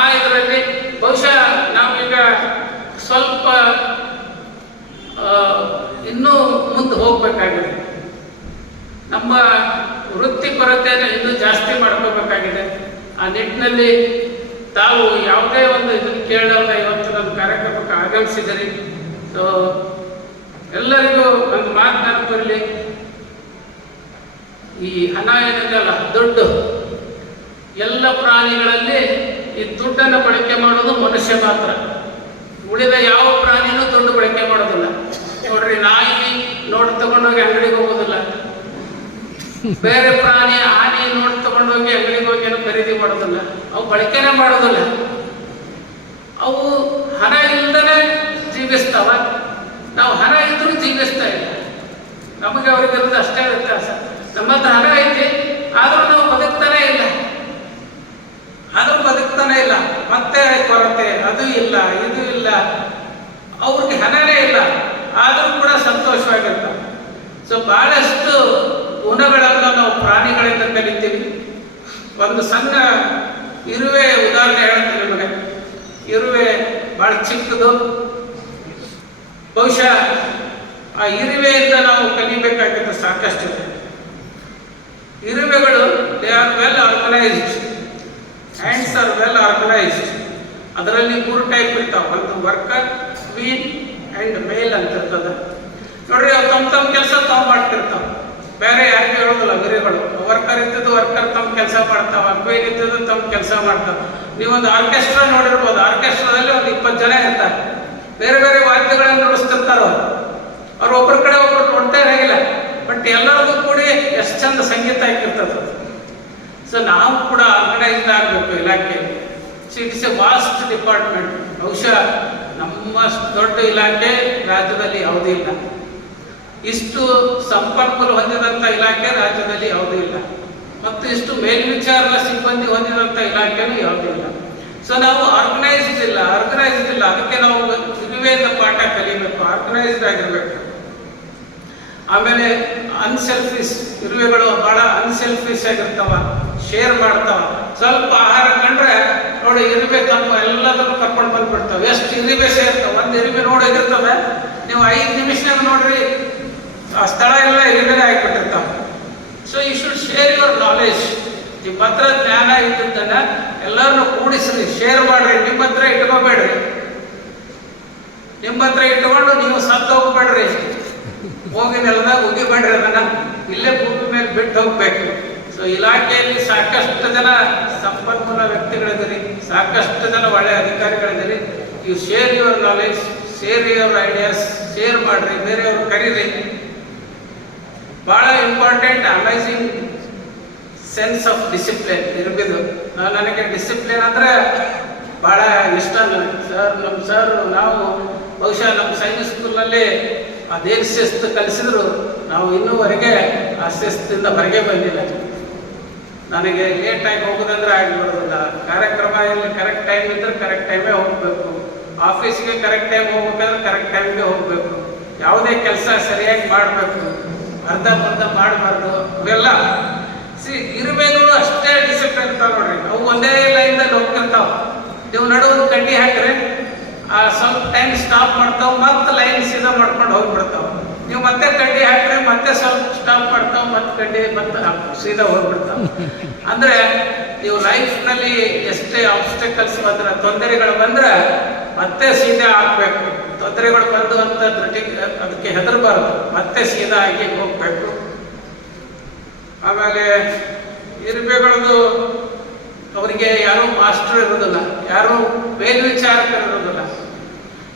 ಆ ಇದರಲ್ಲಿ ಬಹುಶಃ ನಾವೀಗ ಸ್ವಲ್ಪ ಇನ್ನೂ ಮುಂದೆ ಹೋಗಬೇಕಾಗಿದೆ. ನಮ್ಮ ವೃತ್ತಿಪರತೆಯನ್ನು ಇನ್ನೂ ಜಾಸ್ತಿ ಮಾಡ್ಕೋಬೇಕಾಗಿದೆ. ಆ ನಿಟ್ಟಿನಲ್ಲಿ ತಾವು ಯಾವುದೇ ಒಂದು ಇದನ್ನು ಕೇಳಲ್ಲ ಇವತ್ತು ನಮ್ಮ ಕಾರ್ಯಕ್ರಮಕ್ಕೆ ಆಗಮಿಸಿದರೆ. ಸೊ ಎಲ್ಲರಿಗೂ ಒಂದು ಮಾತು ನೆನಪಿರಲಿ, ಈ ಹಣ ಏನಿದೆಯಲ್ಲ ದುಡ್ಡು, ಎಲ್ಲ ಪ್ರಾಣಿಗಳಲ್ಲಿ ಈ ದುಡ್ಡನ್ನು ಬಳಕೆ ಮಾಡೋದು ಮನುಷ್ಯ ಮಾತ್ರ. ಉಳಿದ ಯಾವ ಪ್ರಾಣಿನೂ ದುಡ್ಡು ಬಳಕೆ ಮಾಡೋದಿಲ್ಲ. ನೋಡ್ರಿ, ನಾಯಿ ನೋಡ್ ತಗೊಂಡೋಗಿ ಅಂಗಡಿಗೆ ಹೋಗೋದಿಲ್ಲ. ಬೇರೆ ಪ್ರಾಣಿ ಆನೆ ನೋಡ್ ತಗೊಂಡೋಗಿ ಅಂಗಡಿಗೆ ಹೋಗಿ ಏನೋ ಖರೀದಿ ಮಾಡೋದಿಲ್ಲ. ಅವು ಬಳಕೆನೇ ಮಾಡೋದಿಲ್ಲ. ಅವು ಹಣ ಇಲ್ದನೆ ಜೀವಿಸ್ತಾವ. ನಾವು ಹಣ ಇದ್ರೂ ಜೀವಿಸ್ತಾ ಇಲ್ಲ. ನಮಗೆ ಅವ್ರಿಗಿರೋದು ಅಷ್ಟೇ ವ್ಯತ್ಯಾಸ. ನಮ್ಮ ಹತ್ರ ಹಣ ಐತಿ, ಆದ್ರೂ ನಾವು ಬದುಕ್ತಾನೆ ಇಲ್ಲ. ಮತ್ತೆ ಕೊರತೆ, ಅದು ಇಲ್ಲ, ಇದು ಇಲ್ಲ. ಅವ್ರಿಗೆ ಹಣನೇ ಇಲ್ಲ, ಆದರೂ ಕೂಡ ಸಂತೋಷವಾಗಿರ್ತಾರೆ. ಸೊ ಬಹಳಷ್ಟು ಗುಣಗಳನ್ನು ನಾವು ಪ್ರಾಣಿಗಳಿಂದ ಕಲಿತೀವಿ. ಒಂದು ಸಣ್ಣ ಇರುವೆ ಉದಾಹರಣೆ ಹೇಳ್ತೀನಿ ನಿಮಗೆ. ಇರುವೆ ಬಹಳ ಚಿಕ್ಕದು. ಬಹುಶಃ ಆ ಇರುವೆಯಿಂದ ನಾವು ಕಲಿಬೇಕಾಗಿದ್ದು ಸಾಕಷ್ಟು. ಇರುವೆಗಳು they are well organised, hands R well organised. ಅದರಲ್ಲಿ 3 ಟೈಪ್ ಇರ್ತಾವೆ. ಒಂದು ವರ್ಕರ್, ಕ್ವೀನ್ ಆ್ಯಂಡ್ ಮೇಲ್ ಅಂತ ಇರ್ತದೆ. ನೋಡ್ರಿ, ಅವು ತಮ್ಮ ಕೆಲಸ ತಾವು ಮಾಡ್ತಿರ್ತಾವೆ. ಬೇರೆ ಯಾರಿಗೂ ಹೇಳೋದಿಲ್ಲ. ಇರುವೆಗಳು ವರ್ಕರ್ ಇದ್ದದ್ದು ವರ್ಕರ್ ತಮ್ಮ ಕೆಲಸ ಮಾಡ್ತಾವ, ಕ್ವೀನ್ ಇದ್ದದ್ದು ತಮ್ಮ ಕೆಲಸ ಮಾಡ್ತಾವೆ. ನೀವೊಂದು ಆರ್ಕೆಸ್ಟ್ರಾ ನೋಡಿರ್ಬೋದು. ಆರ್ಕೆಸ್ಟ್ರಾದಲ್ಲಿ ಒಂದು 20 ಜನ ಇರ್ತಾರೆ. ಬೇರೆ ಬೇರೆ ವಾದ್ಯಗಳನ್ನು ನುಡಿಸ್ತಿರ್ತಾರೆ. ಅವ್ರು ಒಬ್ಬರ ಕಡೆ ಒಬ್ಬರು ನೋಡ್ತಾ ಇರಂಗಿಲ್ಲ, ಬಟ್ ಎಲ್ಲರಿಗೂ ಕೂಡಿ ಎಷ್ಟು ಚಂದ ಸಂಗೀತ ಹಾಕಿರ್ತದೆ. ಸೊ ನಾವು ಕೂಡ ಆರ್ಗನೈಸ್ಡ್ ಆಗಬೇಕು ಇಲಾಖೆ. So it's a vast department. ಬಹುಶಃ ನಮ್ಮ ದೊಡ್ಡ ಇಲಾಖೆ ರಾಜ್ಯದಲ್ಲಿ ಯಾವುದೂ ಇಲ್ಲ. ಇಷ್ಟು ಸಂಪನ್ಮೂಲ ಹೊಂದಿದಂಥ ಇಲಾಖೆ ರಾಜ್ಯದಲ್ಲಿ ಯಾವುದೂ ಇಲ್ಲ. ಮತ್ತು ಇಷ್ಟು ಮೇಲ್ವಿಚಾರಣಾ ಸಿಬ್ಬಂದಿ ಹೊಂದಿದಂಥ ಇಲಾಖೆನೂ ಯಾವುದೂ ಇಲ್ಲ. ಸೊ ನಾವು ಆರ್ಗನೈಸ್ಡ್ ಇಲ್ಲ. ಅದಕ್ಕೆ ನಾವು ಇರುವೆಯಿಂದ ಪಾಠ ಕಲಿಬೇಕು, ಆರ್ಗನೈಸ್ಡ್ ಆಗಿರ್ಬೇಕು. ಆಮೇಲೆ ಅನ್ಸೆಲ್ಫಿಶ್, ಇರುವೆಗಳು ಬಹಳ ಅನ್ಸೆಲ್ಫಿಶ್ ಆಗಿರ್ತಾವ, ಶೇರ್ ಮಾಡ್ತಾವ. ಸ್ವಲ್ಪ ಆಹಾರ ಕಂಡ್ರೆ ನೋಡಿ, ಇರುವೆ ತಮ್ಮ ಎಲ್ಲದನ್ನು ಕರ್ಕೊಂಡು ಬಂದ್ಬಿಡ್ತಾವೆ. ಎಷ್ಟು ಇರುವೆ ಸೇರ್ತಾವ. ಒಂದು ಇರುವೆ ನೋಡಿರ್ತವೆ, ನೀವು 5 ನಿಮಿಷನಾಗ ನೋಡ್ರಿ ಆ ಸ್ಥಳ ಎಲ್ಲ ಇರುವೆನೇ ಆಗಿಬಿಟ್ಟಿರ್ತಾವೆ. So you should share your knowledge. ನಿಮ್ಮ ಹತ್ರ ಜ್ಞಾನ ಇದ್ದದ್ದನ್ನ ಎಲ್ಲರನ್ನು ಕೂಡಿಸ್ರಿ, ಶೇರ್ ಮಾಡ್ರಿ. ನಿಮ್ಮ ಹತ್ರ ಇಟ್ಕೋಬೇಡ್ರಿ. ನಿಮ್ಮ ಹತ್ರ ಇಟ್ಕೊಂಡು ನೀವು ಸತ್ತು ಹೋಗ್ಬೇಡ್ರಿ. ಹೋಗಿ ನೆಲದಾಗ ಉಗಿಬೇಡ್ರಿ. ಅದನ್ನ ಇಲ್ಲೇ ಭೂಮಿ ಮೇಲೆ ಬಿಟ್ಟು ಹೋಗ್ಬೇಕು. ಸೊ ಇಲಾಖೆಯಲ್ಲಿ ಸಾಕಷ್ಟು ಜನ ಸಂಪನ್ಮೂಲ ವ್ಯಕ್ತಿಗಳಿದ್ದೀರಿ, ಸಾಕಷ್ಟು ಜನ ಒಳ್ಳೆಯ ಅಧಿಕಾರಿಗಳಿದ್ದೀರಿ. You share your knowledge, share your ideas, share ಮಾಡಿರಿ, ಬೇರೆಯವ್ರು ಕರೀರಿ. ಭಾಳ important amazing sense of discipline ಇರಬೇಕು. ನನಗೆ ಡಿಸಿಪ್ಲಿನ್ ಅಂದರೆ ಭಾಳ ಇಷ್ಟ ನನಗೆ. ನಮ್ಮ ಸರ್ ನಾವು ಬಹುಶಃ ನಮ್ಮ ಸೈನಿಕ್ ಸ್ಕೂಲ್ನಲ್ಲಿ ಅದೇನು ಶಿಸ್ತು ಕಲಿಸಿದ್ರು ನಾವು ಇನ್ನೂವರೆಗೆ ಆ ಶಿಸ್ತಿಂದ ಹೊರಗೆ ಬಂದಿಲ್ಲ. ನನಗೆ ಲೇಟಾಗಿ ಹೋಗೋದಂದ್ರೆ ಆಗಿಬಿಡೋದಿಲ್ಲ. ಕಾರ್ಯಕ್ರಮ ಎಲ್ಲಿ ಕರೆಕ್ಟ್ ಟೈಮ್ ಇದ್ರೆ ಕರೆಕ್ಟ್ ಟೈಮೇ ಹೋಗಬೇಕು. ಆಫೀಸ್ಗೆ ಕರೆಕ್ಟ್ ಟೈಮ್ ಹೋಗ್ಬೇಕಾದ್ರೆ ಕರೆಕ್ಟ್ ಟೈಮ್ಗೆ ಹೋಗಬೇಕು. ಯಾವುದೇ ಕೆಲಸ ಸರಿಯಾಗಿ ಮಾಡಬೇಕು, ಅರ್ಧ ಮಾಡಬಾರ್ದು. ಅವೆಲ್ಲ ಇರಬೇಕು. ಅಷ್ಟೇ ಡಿಸಿಪ್ಲಿನ್ ಇರ್ತಾವೆ ನೋಡ್ರಿ. ಅವು ಒಂದೇ ಲೈನ್ದಲ್ಲಿ ಹೋಗ್ತಿರ್ತಾವೆ. ನೀವು ನಡುವೆ ಕಡ್ಡಿ ಹಾಕಿದ್ರೆ ಆ ಸ್ವಲ್ಪ ಟೈಮ್ ಸ್ಟಾಪ್ ಮಾಡ್ತಾವೆ, ಮತ್ತೆ ಲೈನ್ ಸೀದಾ ಮಾಡ್ಕೊಂಡು ಹೋಗ್ಬಿಡ್ತಾವೆ. ನೀವು ಮತ್ತೆ ಕಡ್ಡಿ ಹಾಕಿದ್ರೆ ಮತ್ತೆ ಸ್ವಲ್ಪ ಸ್ಟಾಪ್ ಮಾಡ್ತಾವೆ, ಮತ್ತೆ ಕಡ್ಡಿ ಮತ್ತೆ ಸೀದಾ ಹೋಗ್ಬಿಡ್ತಾವೆ. ಅಂದರೆ ನೀವು ಲೈಫ್ನಲ್ಲಿ ಎಷ್ಟೇ ಆಬ್ಸ್ಟಕಲ್ಸ್ ಬಂದ್ರೆ, ತೊಂದರೆಗಳು ಬಂದ್ರೆ ಮತ್ತೆ ಸೀದಾ ಹಾಕಬೇಕು. ತೊಂದರೆಗಳು ಬಂದು ಅಂತ ಅದಕ್ಕೆ ಹೆದರಬಾರ್ದು, ಮತ್ತೆ ಸೀದಾ ಆಗಿ ಹೋಗ್ಬೇಕು. ಆಮೇಲೆ ಇರುವೆಗಳದು ಅವರಿಗೆ ಯಾರೂ ಮಾಸ್ಟರ್ ಇರೋದಿಲ್ಲ, ಯಾರೂ ಮೇಲ್ವಿಚಾರಕರಿರೋದಿಲ್ಲ.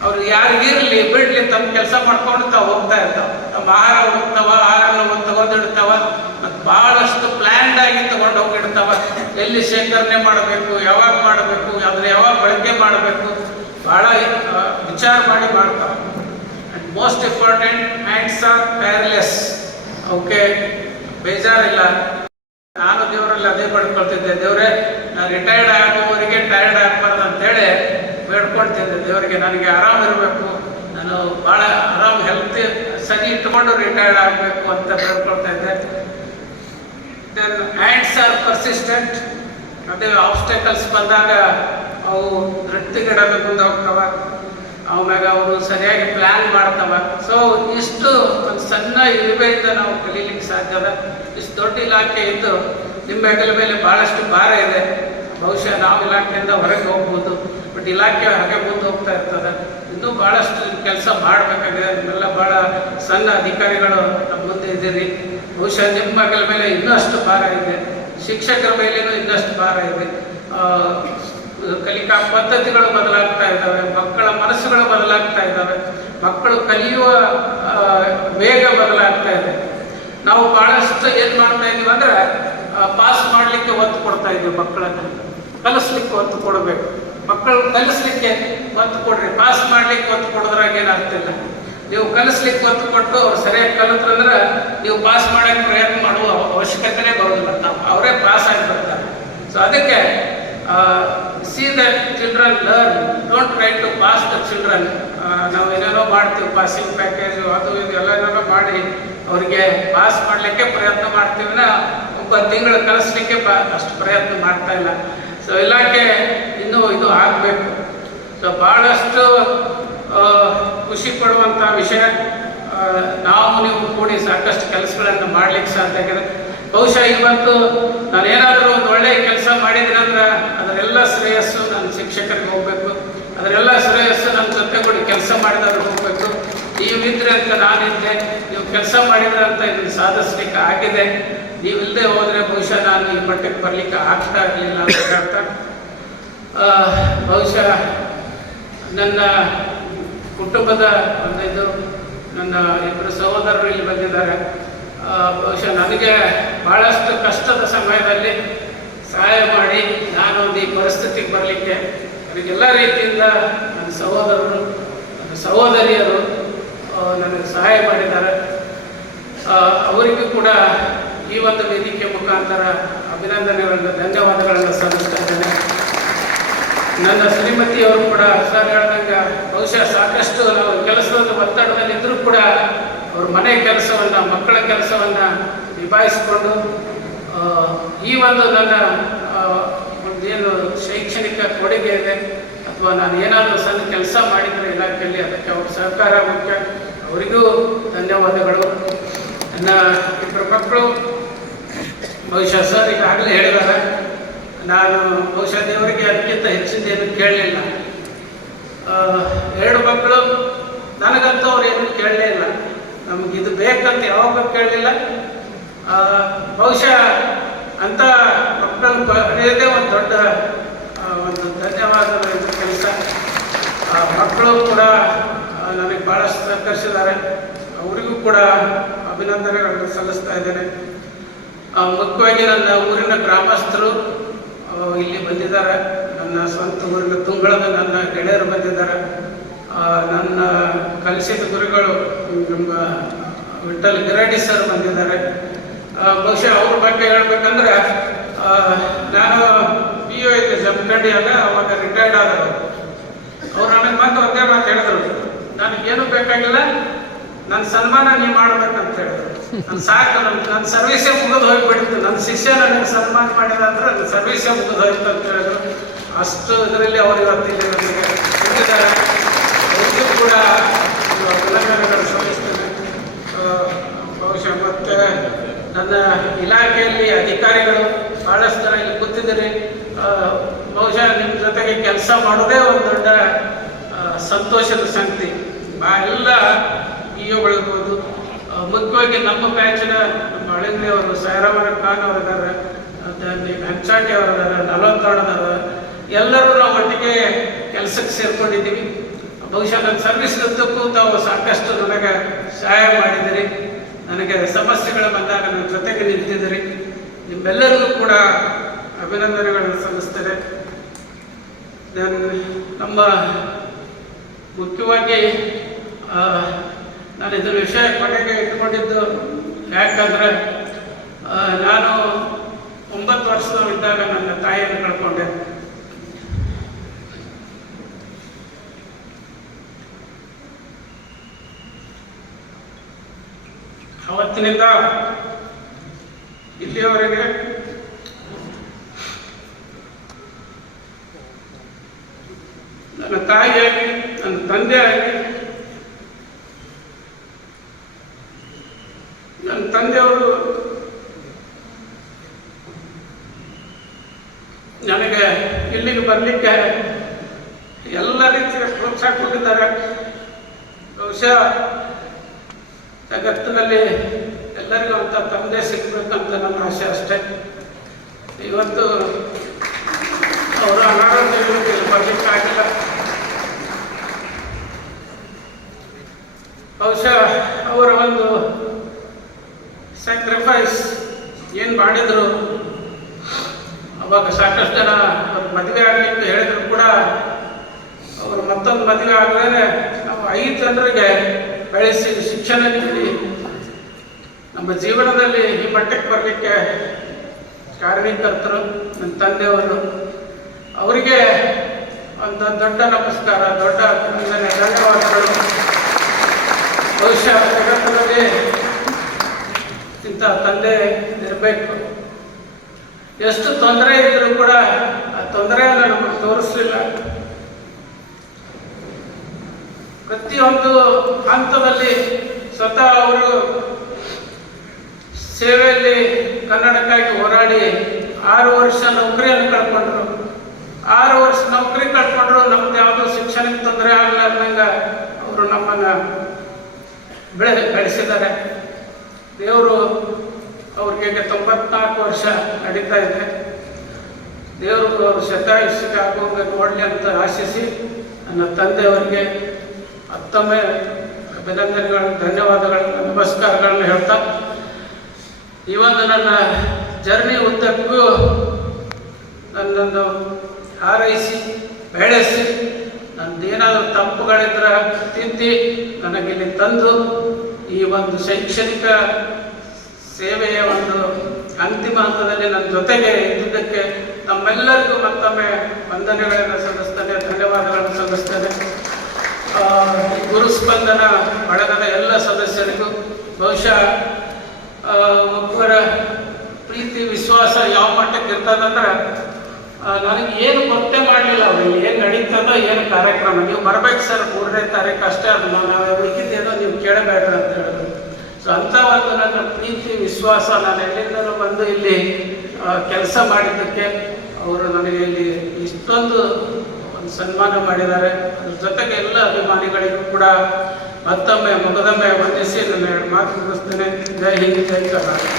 ಅವ್ರು ಯಾರಿಗಿರಲಿ ಬಿಡ್ಲಿ ತಮ್ಮ ಕೆಲಸ ಮಾಡ್ಕೊಂಡು ತಾವು ಹೋಗ್ತಾ ಇರ್ತಾವೆ. ತಮ್ಮ ಆಹಾರ ಹೋಗ್ತಾವ, ಆಹಾರನ ತಗೊಂಡಿಡ್ತಾವ, ಮತ್ತು ಭಾಳಷ್ಟು ಪ್ಲ್ಯಾನ್ಡ್ ಆಗಿ ತಗೊಂಡು ಹೋಗಿಡ್ತಾವ. ಎಲ್ಲಿ ಶೇಖರಣೆ ಮಾಡಬೇಕು, ಯಾವಾಗ ಮಾಡಬೇಕು, ಅದನ್ನ ಯಾವಾಗ ಬಳಕೆ ಮಾಡಬೇಕು, ಭಾಳ ವಿಚಾರ ಮಾಡಿ ಮಾಡ್ತಾವೆ. And most important, hands are tireless. ಅವಕ್ಕೆ ಬೇಜಾರಿಲ್ಲ. ನಾನು ದೇವರಲ್ಲಿ ಅದೇ ಪಡ್ಕೊಳ್ತಿದ್ದೆ, ದೇವರೇ ನಾನು ರಿಟೈರ್ಡ್ ಆಗುವವರೆಗೆ ಟೈರ್ಡ್ ಆಗಬಾರ್ದು ಅಂತೇಳಿ ಬೇಡ್ಕೊಳ್ತಿದ್ದೆ ದೇವರಿಗೆ. ನನಗೆ ಆರಾಮಿರಬೇಕು, ನಾನು ಭಾಳ ಆರಾಮ್ ಹೆಲ್ತ್ ಸರಿ ಇಟ್ಕೊಂಡು ರಿಟೈರ್ಡ್ ಆಗಬೇಕು ಅಂತ ಬೇಡ್ಕೊಳ್ತಾ ಇದ್ದೆ. Then hands are persistent. ಅದೇ ಆಬ್ಸ್ಟಕಲ್ಸ್ ಬಂದಾಗ ಅವು ದೃಷ್ಟಿಗಿಡದ ಮುಂದೆ ಹೋಗ್ತಾವ, ಆಮ್ಯಾಗ ಅವರು ಸರಿಯಾಗಿ ಪ್ಲ್ಯಾನ್ ಮಾಡ್ತಾವ. ಸೊ ಇಷ್ಟು ಒಂದು ಸಣ್ಣ ಇರುವೆಯಿಂದ ನಾವು ಕಲೀಲಿಕ್ಕೆ ಸಾಧ್ಯ ಅದ. ಇಷ್ಟು ದೊಡ್ಡ ಇಲಾಖೆ ಇದ್ದು ನಿಮ್ಮ ಹೆಗಲ ಮೇಲೆ ಭಾಳಷ್ಟು ಭಾರ ಇದೆ. ಬಹುಶಃ ನಾವು ಇಲಾಖೆಯಿಂದ ಹೊರಗೆ ಹೋಗ್ಬೋದು, ಬಟ್ ಇಲಾಖೆ ಹಾಗೆ ಮುಂದೆ ಹೋಗ್ತಾ ಇರ್ತದೆ. ಇನ್ನೂ ಭಾಳಷ್ಟು ಕೆಲಸ ಮಾಡಬೇಕಾಗಿದೆ. ನಿಮ್ಮೆಲ್ಲ ಭಾಳ ಸಣ್ಣ ಅಧಿಕಾರಿಗಳು ನಮ್ಮ ಮುಂದೆ ಇದ್ದೀರಿ. ಬಹುಶಃ ನಿಮ್ಮ ಹೆಗಲ ಮೇಲೆ ಇನ್ನೂ ಅಷ್ಟು ಭಾರ ಇದೆ, ಶಿಕ್ಷಕರ ಮೇಲೇನೂ ಇನ್ನಷ್ಟು ಭಾರ ಇದೆ. ಕಲಿಕಾ ಪದ್ಧತಿಗಳು ಬದಲಾಗ್ತಾ ಇದ್ದಾವೆ, ಮಕ್ಕಳ ಮನಸ್ಸುಗಳು ಬದಲಾಗ್ತಾ ಇದ್ದಾವೆ, ಮಕ್ಕಳು ಕಲಿಯುವ ವೇಗ ಬದಲಾಗ್ತಾ ಇದೆ. ನಾವು ಭಾಳಷ್ಟು ಏನು ಮಾಡ್ತಾ ಇದ್ದೀವಿ ಅಂದರೆ ಪಾಸ್ ಮಾಡಲಿಕ್ಕೆ ಒತ್ತು ಕೊಡ್ತಾ ಇದ್ದೀವಿ. ಮಕ್ಕಳನ್ನು ಕಲಿಸ್ಲಿಕ್ಕೆ ಒತ್ತು ಕೊಡಬೇಕು. ಮಕ್ಕಳು ಕಲಿಸ್ಲಿಕ್ಕೆ ಒತ್ತು ಕೊಡ್ರಿ, ಪಾಸ್ ಮಾಡಲಿಕ್ಕೆ ಒತ್ತು ಕೊಡೋದ್ರಾಗ ಏನಾಗ್ತಿಲ್ಲ. ನೀವು ಕಲಿಸ್ಲಿಕ್ಕೆ ಒತ್ತು ಕೊಟ್ಟು ಅವ್ರು ಸರಿಯಾಗಿ ಕಲಿತ್ರಂದ್ರೆ ನೀವು ಪಾಸ್ ಮಾಡೋಕ್ಕೆ ಪ್ರಯತ್ನ ಮಾಡುವ ಅವಶ್ಯಕತೆನೇ ಬರೋದಿಲ್ಲ. ಅವರೇ ಪಾಸ್ ಆಗಿಬಿಡ್ತಾರೆ. ಸೊ ಅದಕ್ಕೆ see the children learn, don't try to pass the children. ನಾವು ಏನೇನೋ ಮಾಡ್ತೀವಿ, ಪಾಸಿಂಗ್ ಪ್ಯಾಕೇಜು ಅದು ಇದು ಎಲ್ಲೇನೋ ಮಾಡಿ ಅವರಿಗೆ ಪಾಸ್ ಮಾಡಲಿಕ್ಕೆ ಪ್ರಯತ್ನ ಮಾಡ್ತೀವಿನ ಒಬ್ಬ ತಿಂಗಳು ಕಲಿಸ್ಲಿಕ್ಕೆ ಅಷ್ಟು ಪ್ರಯತ್ನ ಮಾಡ್ತಾ ಇಲ್ಲ. ಸೊ ಇಲಾಖೆ ಇನ್ನೂ ಇದು ಆಗಬೇಕು. ಸೊ ಭಾಳಷ್ಟು ಖುಷಿ ಪಡುವಂಥ ವಿಷಯ. ನಾವು ನೀವು ಕೂಡಿ ಸಾಕಷ್ಟು ಕೆಲಸಗಳನ್ನು ಮಾಡಲಿಕ್ಕೆ ಸಾಧ್ಯ ಆಗಿದೆ. ಬಹುಶಃ ಇವತ್ತು ನಾನು ಏನಾದರೂ ಒಂದು ಒಳ್ಳೆಯ ಕೆಲಸ ಮಾಡಿದ್ದೀನಂದ್ರೆ ಅದರೆಲ್ಲ ಶ್ರೇಯಸ್ಸು ನನ್ನ ಶಿಕ್ಷಕರಿಗೆ ಹೋಗಬೇಕು, ಅದರೆಲ್ಲ ಶ್ರೇಯಸ್ಸು ನನ್ನ ಜೊತೆ ಕೂಡ ಕೆಲಸ ಮಾಡಿದವ್ರಿಗೆ ಹೋಗಬೇಕು. ನೀವಿದ್ರೆ ಅಂತ ನಾನಿದ್ದೆ, ನೀವು ಕೆಲಸ ಮಾಡಿದ್ರೆ ಅಂತ ಇದನ್ನು ಸಾಧಿಸ್ಲಿಕ್ಕೆ ಆಗಿದೆ. ನೀವಿಲ್ಲದೆ ಹೋದರೆ ಬಹುಶಃ ನಾನು ಈ ಮಟ್ಟಕ್ಕೆ ಬರಲಿಕ್ಕೆ ಆಗ್ತಾ ಇರಲಿಲ್ಲ ಅಂತ ಹೇಳ್ತಾ, ಬಹುಶಃ ನನ್ನ ಕುಟುಂಬದ ಒಂದಿದು ನನ್ನ ಇಬ್ಬರು ಸಹೋದರರು ಇಲ್ಲಿ ಬಂದಿದ್ದಾರೆ. ಬಹುಶಃ ನನಗೆ ಭಾಳಷ್ಟು ಕಷ್ಟದ ಸಮಯದಲ್ಲಿ ಸಹಾಯ ಮಾಡಿ ನಾನೊಂದು ಈ ಪರಿಸ್ಥಿತಿಗೆ ಬರಲಿಕ್ಕೆ ನನಗೆಲ್ಲ ರೀತಿಯಿಂದ ನನ್ನ ಸಹೋದರರು, ನನ್ನ ಸಹೋದರಿಯರು ನನಗೆ ಸಹಾಯ ಮಾಡಿದ್ದಾರೆ. ಅವರಿಗೂ ಕೂಡ ಈ ಒಂದು ವೇದಿಕೆ ಮುಖಾಂತರ ಅಭಿನಂದನೆಗಳನ್ನು, ಧನ್ಯವಾದಗಳನ್ನು ಸಲ್ಲಿಸ್ತಾ ಇದ್ದೇನೆ. ನನ್ನ ಶ್ರೀಮತಿಯವರು ಕೂಡ ಸರ್ ಹೇಳ್ದಂಗೆ ಬಹುಶಃ ಸಾಕಷ್ಟು ನಾವು ಕೆಲಸದ ಒತ್ತಡದಲ್ಲಿದ್ದರೂ ಕೂಡ ಅವ್ರ ಮನೆ ಕೆಲಸವನ್ನು, ಮಕ್ಕಳ ಕೆಲಸವನ್ನು ನಿಭಾಯಿಸಿಕೊಂಡು ಈ ಒಂದು ನನ್ನ ಒಂದೇನು ಶೈಕ್ಷಣಿಕ ಕೊಡುಗೆ ಇದೆ ಅಥವಾ ನಾನು ಏನಾದರೂ ಸಣ್ಣ ಕೆಲಸ ಮಾಡಿದರೆ ಇಲಾಖೆಯಲ್ಲಿ ಅದಕ್ಕೆ ಅವ್ರ ಸಹಕಾರ ಮುಖ್ಯ. ಅವರಿಗೂ ಧನ್ಯವಾದಗಳು. ನನ್ನ ಇಬ್ಬರು ಮಕ್ಕಳು ಬಹುಶಃ ಸರ್ ಈಗಾಗಲೇ ಹೇಳಿದ್ದಾರೆ, ನಾನು ಬಹುಶಃ ದೇವರಿಗೆ ಅದಕ್ಕಿಂತ ಹೆಚ್ಚಿಂದೇನು ಕೇಳಲಿಲ್ಲ. 2 ಮಕ್ಕಳು ನನಗಂತೂ ಅವ್ರು ಏನೂ ಕೇಳಲೇ ಇಲ್ಲ. ನಮಗಿದು ಬೇಕಂತ ಯಾವಾಗ ಕೇಳಲಿಲ್ಲ. ಬಹುಶಃ ಅಂತ ಮಕ್ಕಳನ್ನು ಬರೆಯೋದೇ ಒಂದು ದೊಡ್ಡ ಒಂದು ಧನ್ಯವಾದದ ಕೆಲಸ. ಮಕ್ಕಳು ಕೂಡ ನನಗೆ ಭಾಳಷ್ಟು ಸಹಕರಿಸಿದ್ದಾರೆ, ಅವರಿಗೂ ಕೂಡ ಅಭಿನಂದನೆಗಳನ್ನು ಸಲ್ಲಿಸ್ತಾ ಇದ್ದೇನೆ. ಮುಖ್ಯವಾಗಿ ನನ್ನ ಊರಿನ ಗ್ರಾಮಸ್ಥರು ಇಲ್ಲಿ ಬಂದಿದ್ದಾರೆ, ನನ್ನ ಸ್ವಂತ ಊರಿನ ತುಂಗಳದ ನನ್ನ ಗೆಳೆಯರು ಬಂದಿದ್ದಾರೆ, ನನ್ನ ಕಲಿಸಿದ ಗುರುಗಳು ನಮ್ಮ ವಿಠಲ್ ಗಿರಾಡಿ ಸರ್ ಬಂದಿದ್ದಾರೆ. ಬಹುಶಃ ಅವ್ರ ಬಗ್ಗೆ ಹೇಳ್ಬೇಕಂದ್ರೆ ನಾನು PO ಇದ್ದೆ ಜಮಖಂಡಿಯಾಗ, ಅವಾಗ ರಿಟೈರ್ಡ್ ಆದರು. ಅವ್ರು ನನಗೆ ಬಂದು ಒಂದೇ ಮಾತು ಹೇಳಿದ್ರು, ನನಗೇನು ಬೇಕಾಗಿಲ್ಲ, ನನ್ನ ಸನ್ಮಾನ ನೀವು ಮಾಡ್ಬೇಕಂತ ಹೇಳಿದ್ರು. ನಾನು ಸಾಕು, ನನ್ನ ಸರ್ವೀಸೇ ಮುಗಿದು ಹೋಗಿಬಿಡ್ತು, ನನ್ನ ಶಿಷ್ಯ ನನಗೆ ಸನ್ಮಾನ ಮಾಡಿದ ಅಂದ್ರೆ ನನ್ನ ಸರ್ವೀಸೇ ಮುಗಿದು ಹೋಯ್ತು ಅಂತ ಹೇಳಿದ್ರು. ಅಷ್ಟು ಇದರಲ್ಲಿ ಅವರು ಇವತ್ತಿಲ್ಲಿ ನನಗೆ ಸಿಕ್ಕಿದ್ದಾರೆ. ಅವ್ರಿಗೂ ಕೂಡ ಅಭಿನಂದನೆಗಳು ಸಲ್ಲಿಸ್ತೇನೆ. ಬಹುಶಃ ಮತ್ತು ನನ್ನ ಇಲಾಖೆಯಲ್ಲಿ ಅಧಿಕಾರಿಗಳು ಭಾಳಷ್ಟು ಜನ ಇಲ್ಲಿ ಕೂತಿದ್ದೀರಿ. ಬಹುಶಃ ನಿಮ್ಮ ಜೊತೆಗೆ ಕೆಲಸ ಮಾಡೋದೇ ಒಂದು ದೊಡ್ಡ ಸಂತೋಷದ ಸಂಗತಿ. ಎಲ್ಲ POಗಳಿರ್ಬೋದು, ಮುಖ್ಯವಾಗಿ ನಮ್ಮ ಬ್ಯಾಚಿನ ನಮ್ಮ ಅಳಿಂದ್ರಿ ಅವರು, ಸಾಯರಾಮರ ಖಾನ್ ಅವರಿದ್ದಾರೆ, ಹಂಚಾಟಿ ಅವರಿದ್ದಾರೆ, ನಲವತ್ತೋಣದವರು, ಎಲ್ಲರೂ ನಾವು ಒಟ್ಟಿಗೆ ಕೆಲಸಕ್ಕೆ ಸೇರ್ಕೊಂಡಿದ್ದೀವಿ. ಬಹುಶಃ ನನ್ನ ಸರ್ವಿಸ್ ಉದ್ದಕ್ಕೂ ತಾವು ಸಾಕಷ್ಟು ನನಗೆ ಸಹಾಯ ಮಾಡಿದಿರಿ, ನನಗೆ ಸಮಸ್ಯೆಗಳು ಬಂದಾಗ ನನ್ನ ಜೊತೆಗೆ ನಿಂತಿದ್ದೀರಿ. ನಿಮ್ಮೆಲ್ಲರಿಗೂ ಕೂಡ ಅಭಿನಂದನೆಗಳನ್ನು ಸಲ್ಲಿಸ್ತೇನೆ. ನಮ್ಮ ಮುಖ್ಯವಾಗಿ ನಾನು ಇದರ ವಿಷಯ ಕೊನೆಗೆ ಇಟ್ಕೊಂಡಿದ್ದು ಯಾಕಂದರೆ ನಾನು 9 ವರ್ಷದವರಿದ್ದಾಗ ನನ್ನ ತಾಯಿಯನ್ನು ಕಳ್ಕೊಂಡೆ. ಅವತ್ತಿನಿಂದ ಇಲ್ಲಿಯವರೆಗೆ ನನ್ನ ತಾಯಿಯಾಗಿ, ನನ್ನ ತಂದೆಯಾಗಿ, ನನ್ನ ತಂದೆಯವರು ನನಗೆ ಇಲ್ಲಿಗೆ ಬರಲಿಕ್ಕೆ ಎಲ್ಲ ರೀತಿಯ ಪ್ರೋತ್ಸಾಹ ಕೊಟ್ಟಿದ್ದಾರೆ. ಬಹುಶಃ ಜಗತ್ತಿನಲ್ಲಿ ಎಲ್ಲರಿಗೂ ಅಂತ ತಂದೆ ಸಿಗ್ಬೇಕಂತ ನನ್ನ ಆಸೆ ಅಷ್ಟೇ. ಇವತ್ತು ಅವರು ಅನಾರೋಗ್ಯಗಳಿಗೆ ಬರಲಿಕ್ಕಾಗಿಲ್ಲ. ಬಹುಶಃ ಅವರ ಒಂದು ಸ್ಯಾಕ್ರಿಫೈಸ್ ಏನು ಮಾಡಿದರು, ಅವಾಗ ಸಾಕಷ್ಟು ಜನ ಅವ್ರ ಮದುವೆ ಆಗಲಿಕ್ಕೆ ಹೇಳಿದ್ರು ಕೂಡ ಅವರು ಮತ್ತೊಂದು ಮದುವೆ ಆದಮೇಲೆ ನಾವು 5 ಜನರಿಗೆ ಬೆಳೆಸಿ ಶಿಕ್ಷಣ ನೀಡಿ ನಮ್ಮ ಜೀವನದಲ್ಲಿ ಈ ಮಟ್ಟಕ್ಕೆ ಬರಲಿಕ್ಕೆ ಕಾರಣೀಕರ್ತರು ನನ್ನ ತಂದೆಯವರು. ಅವರಿಗೆ ಒಂದು ದೊಡ್ಡ ನಮಸ್ಕಾರ, ದೊಡ್ಡ ಅಭಿನಂದನೆ, ಧನ್ಯವಾದಗಳು. ಬಹುಶಃ ಜಗತ್ತಿನಲ್ಲಿ ಇಂಥ ತಂದೆ ಇರಬೇಕು. ಎಷ್ಟು ತೊಂದರೆ ಇದ್ರೂ ಕೂಡ ಆ ತೊಂದರೆಯನ್ನು ನಮಗೆ ತೋರಿಸಲಿಲ್ಲ. ಪ್ರತಿಯೊಂದು ಹಂತದಲ್ಲಿ ಸ್ವತಃ ಅವರು ಸೇವೆಯಲ್ಲಿ ಕನ್ನಡಕ್ಕಾಗಿ ಹೋರಾಡಿ 6 ವರ್ಷ ನೌಕರಿಯನ್ನು ಕಳ್ಕೊಂಡ್ರು. 6 ವರ್ಷ ನೌಕರಿ ಕಳ್ಕೊಂಡ್ರು, ನಮ್ದು ಯಾವುದೋ ಶಿಕ್ಷಣಕ್ಕೆ ತೊಂದರೆ ಆಗಲಾರ್ದಂಗ ಅವರು ನಮ್ಮನ್ನು ಬೆಳೆಸಿದ್ದಾರೆ. ದೇವರು ಅವ್ರಿಗೆ 94 ವರ್ಷ ನಡೀತಾ ಇದೆ. ದೇವರು ಅವರು ಶತಾಯುಷ್ಯಕ್ಕೆ ಆಗುವಂಗೆ ನೋಡಲಿ ಅಂತ ಆಶಿಸಿ ನನ್ನ ತಂದೆಯವರಿಗೆ ಮತ್ತೊಮ್ಮೆ ಅಭಿನಂದನೆಗಳು, ಧನ್ಯವಾದಗಳನ್ನು, ನಮಸ್ಕಾರಗಳನ್ನು ಹೇಳ್ತಾ, ಈ ಒಂದು ನನ್ನ ಜರ್ನಿ ಉದ್ದಕ್ಕೂ ನನ್ನನ್ನು ಹಾರೈಸಿ ಬೆಳೆಸಿ, ನನ್ನದೇನಾದರೂ ತಪ್ಪುಗಳಿದ್ರೆ ತಿದ್ದಿ ನನಗಿಲ್ಲಿ ತಂದು ಈ ಒಂದು ಶೈಕ್ಷಣಿಕ ಸೇವೆಯ ಒಂದು ಅಂತಿಮ ಹಂತದಲ್ಲಿ ನನ್ನ ಜೊತೆಗೆ ಇದ್ದುದಕ್ಕೆ ನಮ್ಮೆಲ್ಲರಿಗೂ ಮತ್ತೊಮ್ಮೆ ವಂದನೆಗಳನ್ನು ಸಲ್ಲಿಸ್ತೇನೆ, ಧನ್ಯವಾದಗಳನ್ನು ಸಲ್ಲಿಸ್ತೇನೆ. ಗುರುಸ್ಪಂದನ ಬಳಗದ ಎಲ್ಲ ಸದಸ್ಯರಿಗೂ ಬಹುಶಃ ಒಬ್ಬರ ಪ್ರೀತಿ ವಿಶ್ವಾಸ ಯಾವ ಮಟ್ಟಕ್ಕೆ ಇರ್ತದಂದ್ರೆ, ನನಗೆ ಏನು ಗೊತ್ತೇ ಮಾಡಲಿಲ್ಲ ಅವ್ರಿಗೆ ಏನು ನಡೀತದೋ ಏನು ಕಾರ್ಯಕ್ರಮ, ನೀವು ಬರ್ಬೇಕು ಸರ್ 3ನೇ ತಾರೀಕು ಅಷ್ಟೇ, ಅದು ನಾವು ಉಳಿಕಿದ್ದೇನೋ ನೀವು ಕೇಳಬೇಡ್ರಿ ಅಂತ ಹೇಳಿದ್ರು. ಸೊ ಅಂಥ ಒಂದು ನನ್ನ ಪ್ರೀತಿ ವಿಶ್ವಾಸ, ನಾನು ಎಲ್ಲಿಂದಲೂ ಬಂದು ಇಲ್ಲಿ ಕೆಲಸ ಮಾಡಿದ್ದಕ್ಕೆ ಅವರು ನನಗೆ ಇಲ್ಲಿ ಇಷ್ಟೊಂದು ಒಂದು ಸನ್ಮಾನ ಮಾಡಿದ್ದಾರೆ. ಅದ್ರ ಜೊತೆಗೆ ಎಲ್ಲ ಅಭಿಮಾನಿಗಳಿಗೂ ಕೂಡ ಮತ್ತೊಮ್ಮೆ ಮುಖದೊಮ್ಮೆ ವಂದಿಸಿ ನನ್ನ 2 ಮಾತು ಮುಗಿಸ್ತೇನೆ. ಜೈ ಹಿಂದ್, ಜೈ ಕರ್ನಾಟಕ.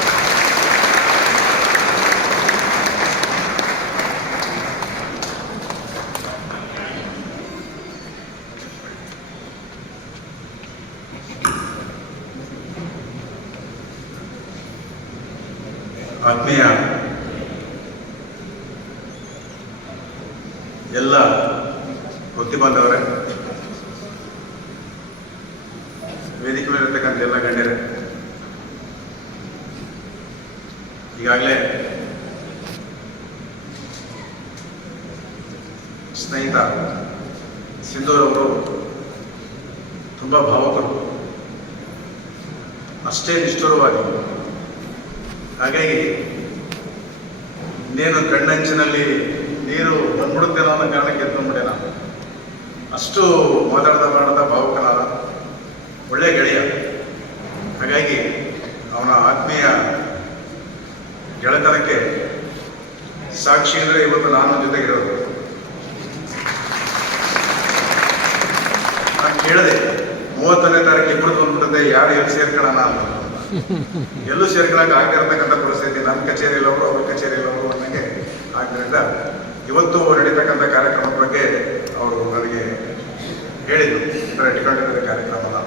ಆತ್ಮೀಯ ಎಲ್ಲ ವೃತ್ತಿಬಾಂಧವರೇ, ವೇದಿಕೆ ಮೇಲೆ ಇರ್ತಕ್ಕಂಥ ಎಲ್ಲ ಗಣ್ಯರೇ, ಈಗಾಗಲೇ ಸ್ನೇಹಿತ ಸಿಂಧೂರವರು ತುಂಬ ಭಾವುಕರು, ಅಷ್ಟೇ ನಿಷ್ಠುರವಾಗಿ. ಹಾಗಾಗಿ ಇನ್ನೇನು ಕಣ್ಣಂಚಿನಲ್ಲಿ ನೀರು ಬಂದ್ಬಿಡುತ್ತೇನೋ ಅನ್ನೋ ಕಾರಣಕ್ಕೆ ಎದ್ಕೊಂಡ್ಬಿಟ್ಟೆ ನಾನು. ಅಷ್ಟು ಮಾತಾಡ್ದ ಭಾವುಕನಾದ ಒಳ್ಳೆ ಗೆಳೆಯ. ಹಾಗಾಗಿ ಅವನ ಆತ್ಮೀಯ ಗೆಳೆತನಕ್ಕೆ ಸಾಕ್ಷಿ ಅಂದರೆ ಇವತ್ತು ನಾನು ಜೊತೆಗಿರೋದು. ನಾನು ಕೇಳಿದೆ 31ನೇ ತಾರೀಕು ಇಬ್ಬರು ಬಂದ್ಬಿಡುತ್ತೆ, ಯಾರು ಎಲ್ಲಿ ಸೇರ್ಕೊಳ್ಳೋಣ ಅಂತ. ಎಲ್ಲೂ ಸೇರ್ಕೊಳ್ಳೋಕೆ ಆಗಿರತಕ್ಕಂಥ ಪರಿಸ್ಥಿತಿ, ನನ್ನ ಕಚೇರಿಯಲ್ಲವರು ಅವ್ರ ಕಚೇರಿಯಲ್ಲವರು ಅನ್ನೋಂಗೆ ಆದ್ದರಿಂದ ಇವತ್ತು ನಡೀತಕ್ಕಂಥ ಕಾರ್ಯಕ್ರಮದ ಬಗ್ಗೆ ಅವರು ನನಗೆ ಹೇಳಿದರು, ಈ ಥರ ಇಟ್ಕೊಂಡಿದ್ದಾರೆ ಕಾರ್ಯಕ್ರಮನ.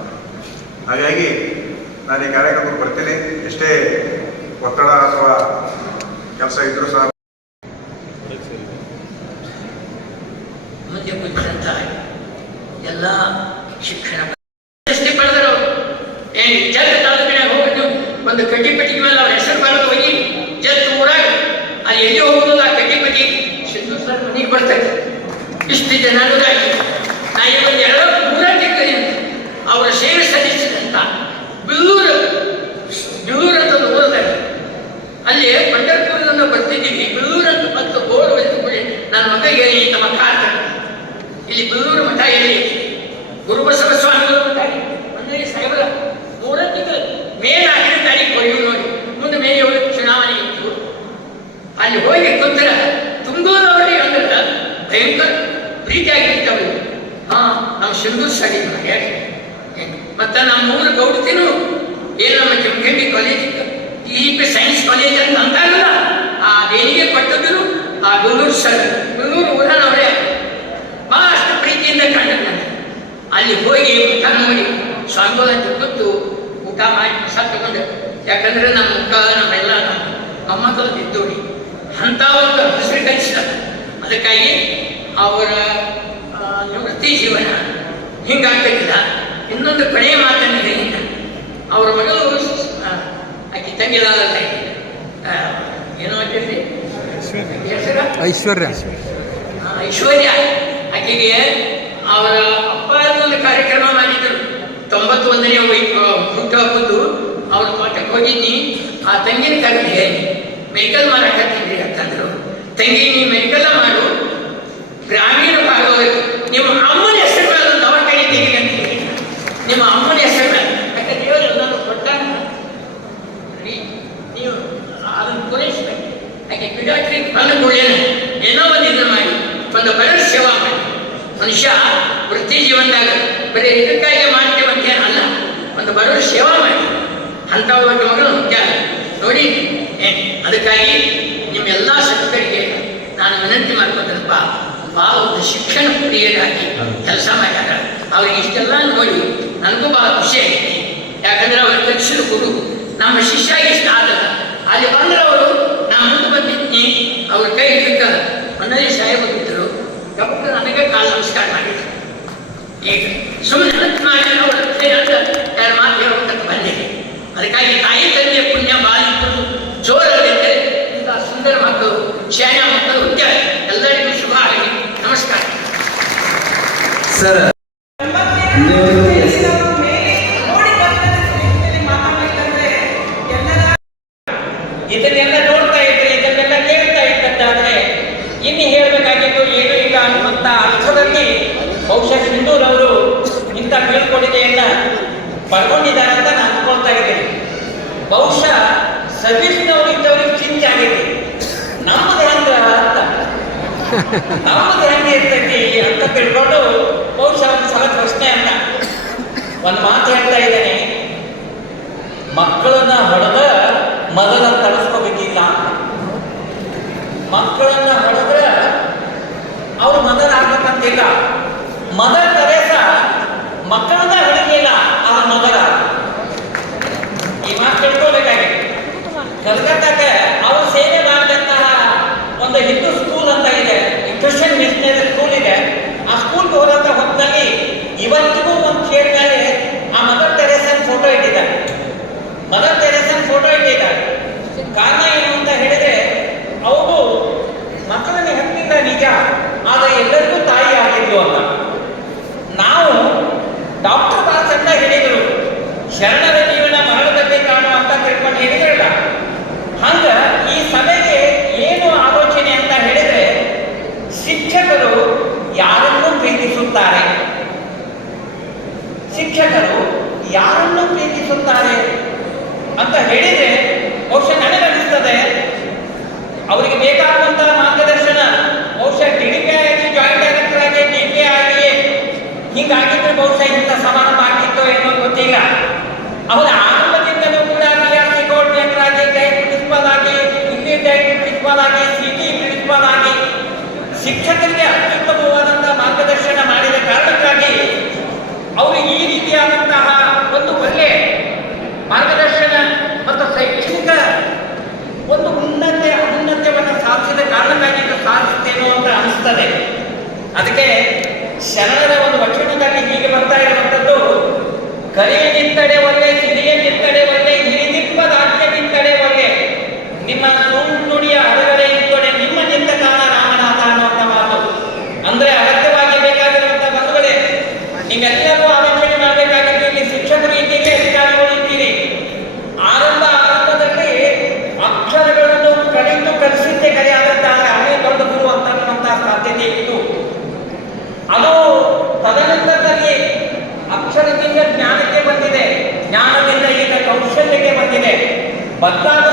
ಹಾಗಾಗಿ ನಾನು ಈ ಕಾರ್ಯಕ್ರಮಕ್ಕೆ ಬರ್ತೀನಿ. ಎಷ್ಟೇ ಒತ್ತಡ ಅಥವಾ ಕೆಲಸ ಇದ್ರೂ ಸಹ ಮುಂದೆ ಕುರಿತಂತ ಎಲ್ಲ ಶಿಕ್ಷಣ ಪಡೆದರು. ಜಲ್ ತಾಲೂಕಿನಾಗ ಹೋಗಿ ಒಂದು ಕಡ್ಡಿಪಟ್ಟಿಗೆ ಮೇಲೆ ಅವ್ರ ಹೆಸರು ಬರೆದು ಹೋಗಿ ಜಲ್ ಊರಾಗ ಅಲ್ಲಿ ಎಲ್ಲಿ ಹೋಗೋದು ಆ ಕಡ್ಡಿಪಟ್ಟಿ ಸಿಂಧು ಸರ್ ಮನೆಗೆ ಬರ್ತದೆ. ಇಷ್ಟು ಜನರಾಗಿ ನಾ ಇವತ್ತು 2-3 ತಿಂಗಳು ಅವರ ಸೇವೆ ಸಲ್ಲಿಸಿದಂತ ಬಿಲ್ಲೂರು ಅಂತ ಒಂದು ಊರದಾಗ ಅಲ್ಲಿ ಪಂಡರ್ಪುರದಿಂದ ಬರ್ತಿದ್ದೀವಿ. ಬಿಲ್ಲೂರು ಅಂತ ಮತ್ತು ಬೋರ್ ಒಯ್ದುಕೊಳ್ಳಿ ನನ್ನ ಮಗಗೆ ತಮ್ಮ ಕಾತ ಇಲ್ಲಿ ಬಿಲ್ಲೂರು ಮಠ ಎಲ್ಲಿ ಗುರುಬಸವ ಸ್ವಾಮಿಗಳ ಮಠ ಅಂದರೆ ಸಾಹೇಬರ 3 ತಿಂಗಳು ಮೇ 4ನೇ ತಾರೀಕು ಹೋಗಿ ನೋಡಿ. ಮುಂದೆ ಮೇ 7 ಚುನಾವಣೆ ಇತ್ತು. ಅಲ್ಲಿ ಹೋಗಿ ಕೂತರ ತುಂಗೋದವರಿಗೆ ಅಂದ್ರೆ ಭಯಂಕರ ಪ್ರೀತಿ ಆಗಿರ್ತವೆ. ನಮ್ಮ ಸಿಂಧೂರು ಸರಿ ಹೇಳಿ ಮತ್ತು ನಮ್ಮ ಊರು ಗೌಡ್ತಿನೂ ಏನು ನಮ್ಮ ಕೆಂಪಿ ಕಾಲೇಜ್ ಈಗ ಸೈನ್ಸ್ ಕಾಲೇಜ್ ಅಂತ ಅಂತಾರಲ್ಲ, ಆ ದೇಣಿಗೆ ಕೊಟ್ಟದ್ರು ಆ ಬೆಂಗಳೂರು ಸರ್ ಬೆಂಗಳೂರು ಊರನವರೇ ಭಾಳಷ್ಟು ಪ್ರೀತಿಯಿಂದ ಕಂಡು ನನಗೆ. ಅಲ್ಲಿ ಹೋಗಿ ಊಟ ನೋಡಿ ಸ್ವಾಮಿಗಳ ಅಂತ ಕೂತು ಊಟ ಮಾಡಿ ಪ್ರಸಾದ ತಗೊಂಡು, ಯಾಕಂದ್ರೆ ನಮ್ಮ ಮುಖ ನಮ್ಮೆಲ್ಲ ನಮ್ಮ ಮೊಮ್ಮಕ್ಕಳು ಇದ್ದೋಡಿ ಅಂಥ ಒಂದು ಹೆಸರು ಕಲಿಸಿದ. ಅದಕ್ಕಾಗಿ ಅವರ ನಿವೃತ್ತಿ ಜೀವನ ಹಿಂಗಾಗ್ತಿದ್ದಿಲ್ಲ. ಇನ್ನೊಂದು ಕೊನೆಯ ಮಾತನ್ನು ಹೇಳಿದ್ದ, ಅವರ ಮಗಳು ಆಕೆ ತಂಗಿದಾರಲ್ಲ, ಏನೋ ಅಂತಿದ್ರಿ ಹೆಸರು ಐಶ್ವರ್ಯ. ಆಕೆಗೆ ಅವರ ಅಪ್ಪ ಒಂದು ಕಾರ್ಯಕ್ರಮ ಮಾಡಿದ್ರು 91ನೇ ಹುಟ್ಟುಹಬ್ಬದ್ದು. ಅವ್ರ ತೋಟಕ್ಕೆ ಹೋಗಿದ್ನಿ, ಆ ತಂಗಿನ ಕರೆದು ಹೇಳಿ ಮೆಡಿಕಲ್ ಮಾಡಕತ್ತೀರಿ ಅಂತಂದ್ರು. ತಂಗಿ ನೀ ಮೆಡಿಕಲ್ ಮಾಡು, ಗ್ರಾಮೀಣ ಭಾಗದವರು ನಿಮ್ಮ ಅಮ್ಮನ ಹೆಸರು ದವಾಖಾನೆ ತೆಗಿ ಅಂತ ಹೇಳಿ, ನಿಮ್ಮ ಅಮ್ಮನ ಹೆಸರು ಯಾಕೆ ದೇವರು ಎಲ್ಲರೂ ಕೊಟ್ಟಾಗ ನೀವು ಅದನ್ನು ಪೂರೈಸಬೇಕು. ಯಾಕೆ ಪಿಡಾಟ್ರಿಕ್ ಬಂದಗಳೇನು ಏನೋ ಒಂದು ಇದನ್ನು ಮಾಡಿ ಒಂದು ಬಡ ಸೇವಾ ಮಾಡಿ. ಮನುಷ್ಯ ವೃತ್ತಿ ಜೀವನದಾಗ ಬರೀ ಇದಕ್ಕಾಗಿ ಮಾಡ್ತೇವಂತೇನಲ್ಲ, ಒಂದು ಬಡವರ ಸೇವಾ ಮಾಡಿ. ಅಂಥ ಒಂದು ಮಗಳು ಮುಖ್ಯ ನೋಡಿ. ಅದಕ್ಕಾಗಿ ನಿಮ್ಮೆಲ್ಲ ಸದಸ್ಯರಿಗೆ ನಾನು ವಿನಂತಿ ಮಾಡ್ಕೊತನಪ್ಪ, ಭಾಳ ಒಂದು ಶಿಕ್ಷಣ ಪ್ರಿಯರಾಗಿ ಕೆಲಸ ಮಾಡ್ಯಾರ. ಅವ್ರಿಗೆ ಇಷ್ಟೆಲ್ಲ ನೋಡಿ ನನಗೂ ಭಾಳ ಖುಷಿ ಆಗೈತಿ. ಯಾಕಂದ್ರೆ ಅವ್ರ ಕಲಿಸಿದ ಗುರು ನಮ್ಮ ಶಿಷ್ಯ ಇಷ್ಟ ಆದಲ್ಲ. ಅಲ್ಲಿ ಬಂದ್ರೆ ಅವರು ನಾನು ಮುಂದೆ ಬಂದಿದ್ನಿ, ಅವ್ರ ಕೈ ಹಿಡಿದ ಮನೇಲಿ ಸಾಹೇಬರು ಇದ್ದರು. ಡಾಕ್ಟರ್ ನನಗೆ ಕಾಲು ನಮಸ್ಕಾರ ಮಾಡಿದ್ರು. ಈಗ ಸುಮ್ಮನೆ ನೆನಪು ಮಾಡಿ ಅವ್ರ ಅಂತ 2 ಮಾತು ಹೇಳ್ಬೇಕಂತ ಬಂದಿದೆ. ಅದಕ್ಕಾಗಿ ತಾಯಿ ತಂದೆಯ ಪುಣ್ಯ ಭಾಳ ಇದ್ದರು, ಜೋರಲ್ಲಿದ್ದೆ. ಇಂಥ ಸುಂದರ ಮಕ್ಕಳು, ಶಾಣ ಮಕ್ಕಳು ಹುಟ್ಟ ಎಲ್ಲರಿಗೂ ಶುಭ ಆಗಲಿ. ನಮಸ್ಕಾರ ಸರ್. ಇದನ್ನೆಲ್ಲ ನೋಡ್ತಾ ಇದ್ರೆ, ಇದನ್ನೆಲ್ಲ ಕೇಳ್ತಾ ಇದ್ದದ್ದಾದ್ರೆ ಇನ್ನು ಹೇಳಬೇಕಾಗಿದ್ದು ಏನೂ ಇಲ್ಲ ಅನ್ನುವಂಥ ಅರ್ಥದಲ್ಲಿ ಬಹುಶಃ ಸಿಂಧೂರವರು ಇಂಥ ಬೀಳ್ಕೊಡುಗೆಯನ್ನ ಪಡ್ಕೊಂಡಿದ್ದಾರೆ ಅಂತ ನಾನು ಅಂದ್ಕೊಳ್ತಾ ಇದ್ದೇನೆ. ಬಹುಶಃ ಸರ್ವಿಸ್ನವರು ಇದ್ದವ್ರಿಗೆ ಚಿಂತೆ ಆಗೈತಿ, ನಮ್ಮದು ಹೆಂಗ ಅಂತ, ನಮ್ಮದು ಹೆಂಗೆ ಇರ್ತೈತಿ ಅಂತ ತಿಳ್ಕೊಂಡು ಬಹುಶಃ ಒಂದು ಸಲ ಪ್ರಶ್ನೆ ಅಂತ ಒಂದು ಮಾತು ಹೇಳ್ತಾ ಇದ್ದೇನೆ. ಮಕ್ಕಳನ್ನ ಹೊಡೆದ ಮೊದಲ ತಳಿಸ್ಕೋಬೇಕಿಲ್ಲ. ಮಕ್ಕಳನ್ನ ಹೊಡೆದ್ರೆ ಅವ್ರು ಮೊದಲ ಆಗ್ಬೇಕಂತಿಲ್ಲ. ಮದರ್ ತೆರೇಸಾ ಮಕ್ಕಳನ್ನ ಹೊಡೆದಿಲ್ಲ, ಅವ್ರ ಮೊದಲ. ಈ ಮಾತು ತಿಳ್ಕೋಬೇಕಾಗಿದೆ. ಕಲ್ಕತ್ತಾಗ ಒಂದು ಹಿಂದೂ ಸ್ಕೂಲ್ ಅಂತ ಇದೆ, ಕ್ರಿಶ್ಚಿಯನ್ ಮಿಷನರಿ ಸ್ಕೂಲ್ ಇದೆ. ಆ ಸ್ಕೂಲ್ಗೆ ಹೋದಂತ ಹೊತ್ತಿನಲ್ಲಿ ಇವತ್ತಿಗೂ ಒಂದು ಚೇರ್ ಮೇಲೆ ಆ ಮದರ್ ತೆರೇಸನ್ ಫೋಟೋ ಇಟ್ಟಿದ್ದಾರೆ. ಮದರ್ ತೆರೇಸನ್ ಫೋಟೋ ಇಟ್ಟಿದ್ದಾರೆ. ಕಾರಣ ಏನು ಅಂತ ಹೇಳಿದ್ರೆ, ಅವರು ಮಕ್ಕಳನ್ನು ಹೆಪ್ಪಿಲ್ಲ ನಿಜ, ಆದರೆ ಎಲ್ಲರಿಗೂ ತಾಯಿ ಆಗಿದ್ದು ಅಂತ. ನಾವು ಡಾಕ್ಟರ್ ಬಾಲಚಂದ್ರ ಹೇಳಿದರು, ಶರಣರ ಜೀವನ ಮರಣದಲ್ಲಿ ಕಾಣು ಅಂತ ತಿಳ್ಕೊಂಡು ಹೇಳಿದ್ರಲ್ಲ. ಹಂಗ ಈ ಸಭೆಗೆ ಏನು ಆಲೋಚನೆ ಅಂತ ಹೇಳಿದ್ರೆ, ಶಿಕ್ಷಕರು ಯಾರನ್ನು ಪ್ರೀತಿಸುತ್ತಾರೆ, ಶಿಕ್ಷಕರು ಯಾರನ್ನು ಪ್ರೀತಿಸುತ್ತಾರೆ ಅಂತ ಹೇಳಿದ್ರೆ ಬಹುಶಃ ನನಗನ್ನಿಸ್ತದೆ ಅವರಿಗೆ ಬೇಕಾಗುವಂತಹ ಮಾರ್ಗದರ್ಶನ ಬಹುಶಃ ಟಿಡಿಪಿ ಆಗಿ, ಜಾಯಿಂಟ್ ಡೈರೆಕ್ಟರ್ ಆಗಿ, ಡಿಪಿ ಆಗಿ ಹಿಂಗಾಗಿದ್ರೆ ಬಹುಶಃ ಇಂಥ ಸಮಾರಂಭ ಆಗಿತ್ತೋ ಏನೋ ಗೊತ್ತಿಲ್ಲ. ಅವರ ಆರಂಭದಿಂದಲೂ ಕೂಡ BRC ಕೋಆರ್ಡಿನೇಟರ್ ಆಗಿ, ಡೈಟ್ ಪ್ರಿನ್ಸಿಪಾಲ್ ಆಗಿ, ಇಂಗ್ಲಿಷ್ ಡೈಟ್ ಪ್ರಿನ್ಸಿಪಾಲ್ ಆಗಿ, ಸಿಟಿ ಪ್ರಿನ್ಸಿಪಾಲ್ ಆಗಿ ಶಿಕ್ಷಕರಿಗೆ ಅತ್ಯುತ್ತಮವಾದಂತಹ ಮಾರ್ಗದರ್ಶನ ಮಾಡಿದ ಕಾರಣಕ್ಕಾಗಿ ಅವರು ಈ ರೀತಿಯಾದಂತಹ ಒಂದು ಒಳ್ಳೆ ಮಾರ್ಗದರ್ಶನ ಮತ್ತು ಶೈಕ್ಷಣಿಕ ಒಂದು ಉನ್ನತ್ಯವನ್ನು ಸಾಧಿಸಿದ ಕಾರಣಕ್ಕಾಗಿ ಇದು ಸಾಧಿಸ್ತೇನೋ ಅಂತ ಅನಿಸ್ತದೆ. ಅದಕ್ಕೆ ಶರಣರ ಒಂದು ವಚನದಲ್ಲಿ ಹೀಗೆ ಬರ್ತಾ ಇರುವಂಥದ್ದು, ಕರೆಯನಿತ್ತಡೆ ಒಳ್ಳೆ, ಹಿರಿಯನಿತ್ತಡೆ ಒಳ್ಳೆ, ಹಿರಿದಿಪ್ಪದಾಜ್ಞೆ ಬಿತ್ತಡೆ ಒಳ್ಳೆ, ನಿಮ್ಮ ಸುಳ್ಳುಡಿಯ ಅರಗಡೆ ಇತ್ತೊಡೆ ನಿಮ್ಮ ನಿಂತ ಕಾಣ ರಾಮನಾಥ ಅನ್ನುವಂಥ ಮಾತು. ಅಂದ್ರೆ ಅಗತ್ಯವಾಗಿ ಬೇಕಾಗಿರುವಂತಹ ಬಂಧುಗಳೇ, ನೀವೆಲ್ಲರೂ ಆಲೋಚನೆ ಮಾಡಬೇಕಾಗಿದ್ದು, ಇಲ್ಲಿ ಶಿಕ್ಷಕರು ಇದ್ದೀರಿ, ಅಧಿಕಾರಿಗಳು ಇದ್ದೀರಿ. ಆರಂಭದಲ್ಲಿ ಅಕ್ಷರಗಳನ್ನು ಕಲಿತು ಕಲಿಸಿದ್ದೆ ಕರೆಯಾದಂತಹ ಅದೇ ದೊಡ್ಡ ಗುರು ಅಂತ ಅನ್ನುವಂತಹ ಸಾಧ್ಯತೆ ಇತ್ತು. ಅದು ತದನಂತರದಲ್ಲಿ ಅಕ್ಷರದಿಂದ ಜ್ಞಾನಕ್ಕೆ ಬಂದಿದೆ, ಜ್ಞಾನದಿಂದ ಈಗ ಕೌಶಲ್ಯಕ್ಕೆ ಬಂದಿದೆ. ಬದಲಾದ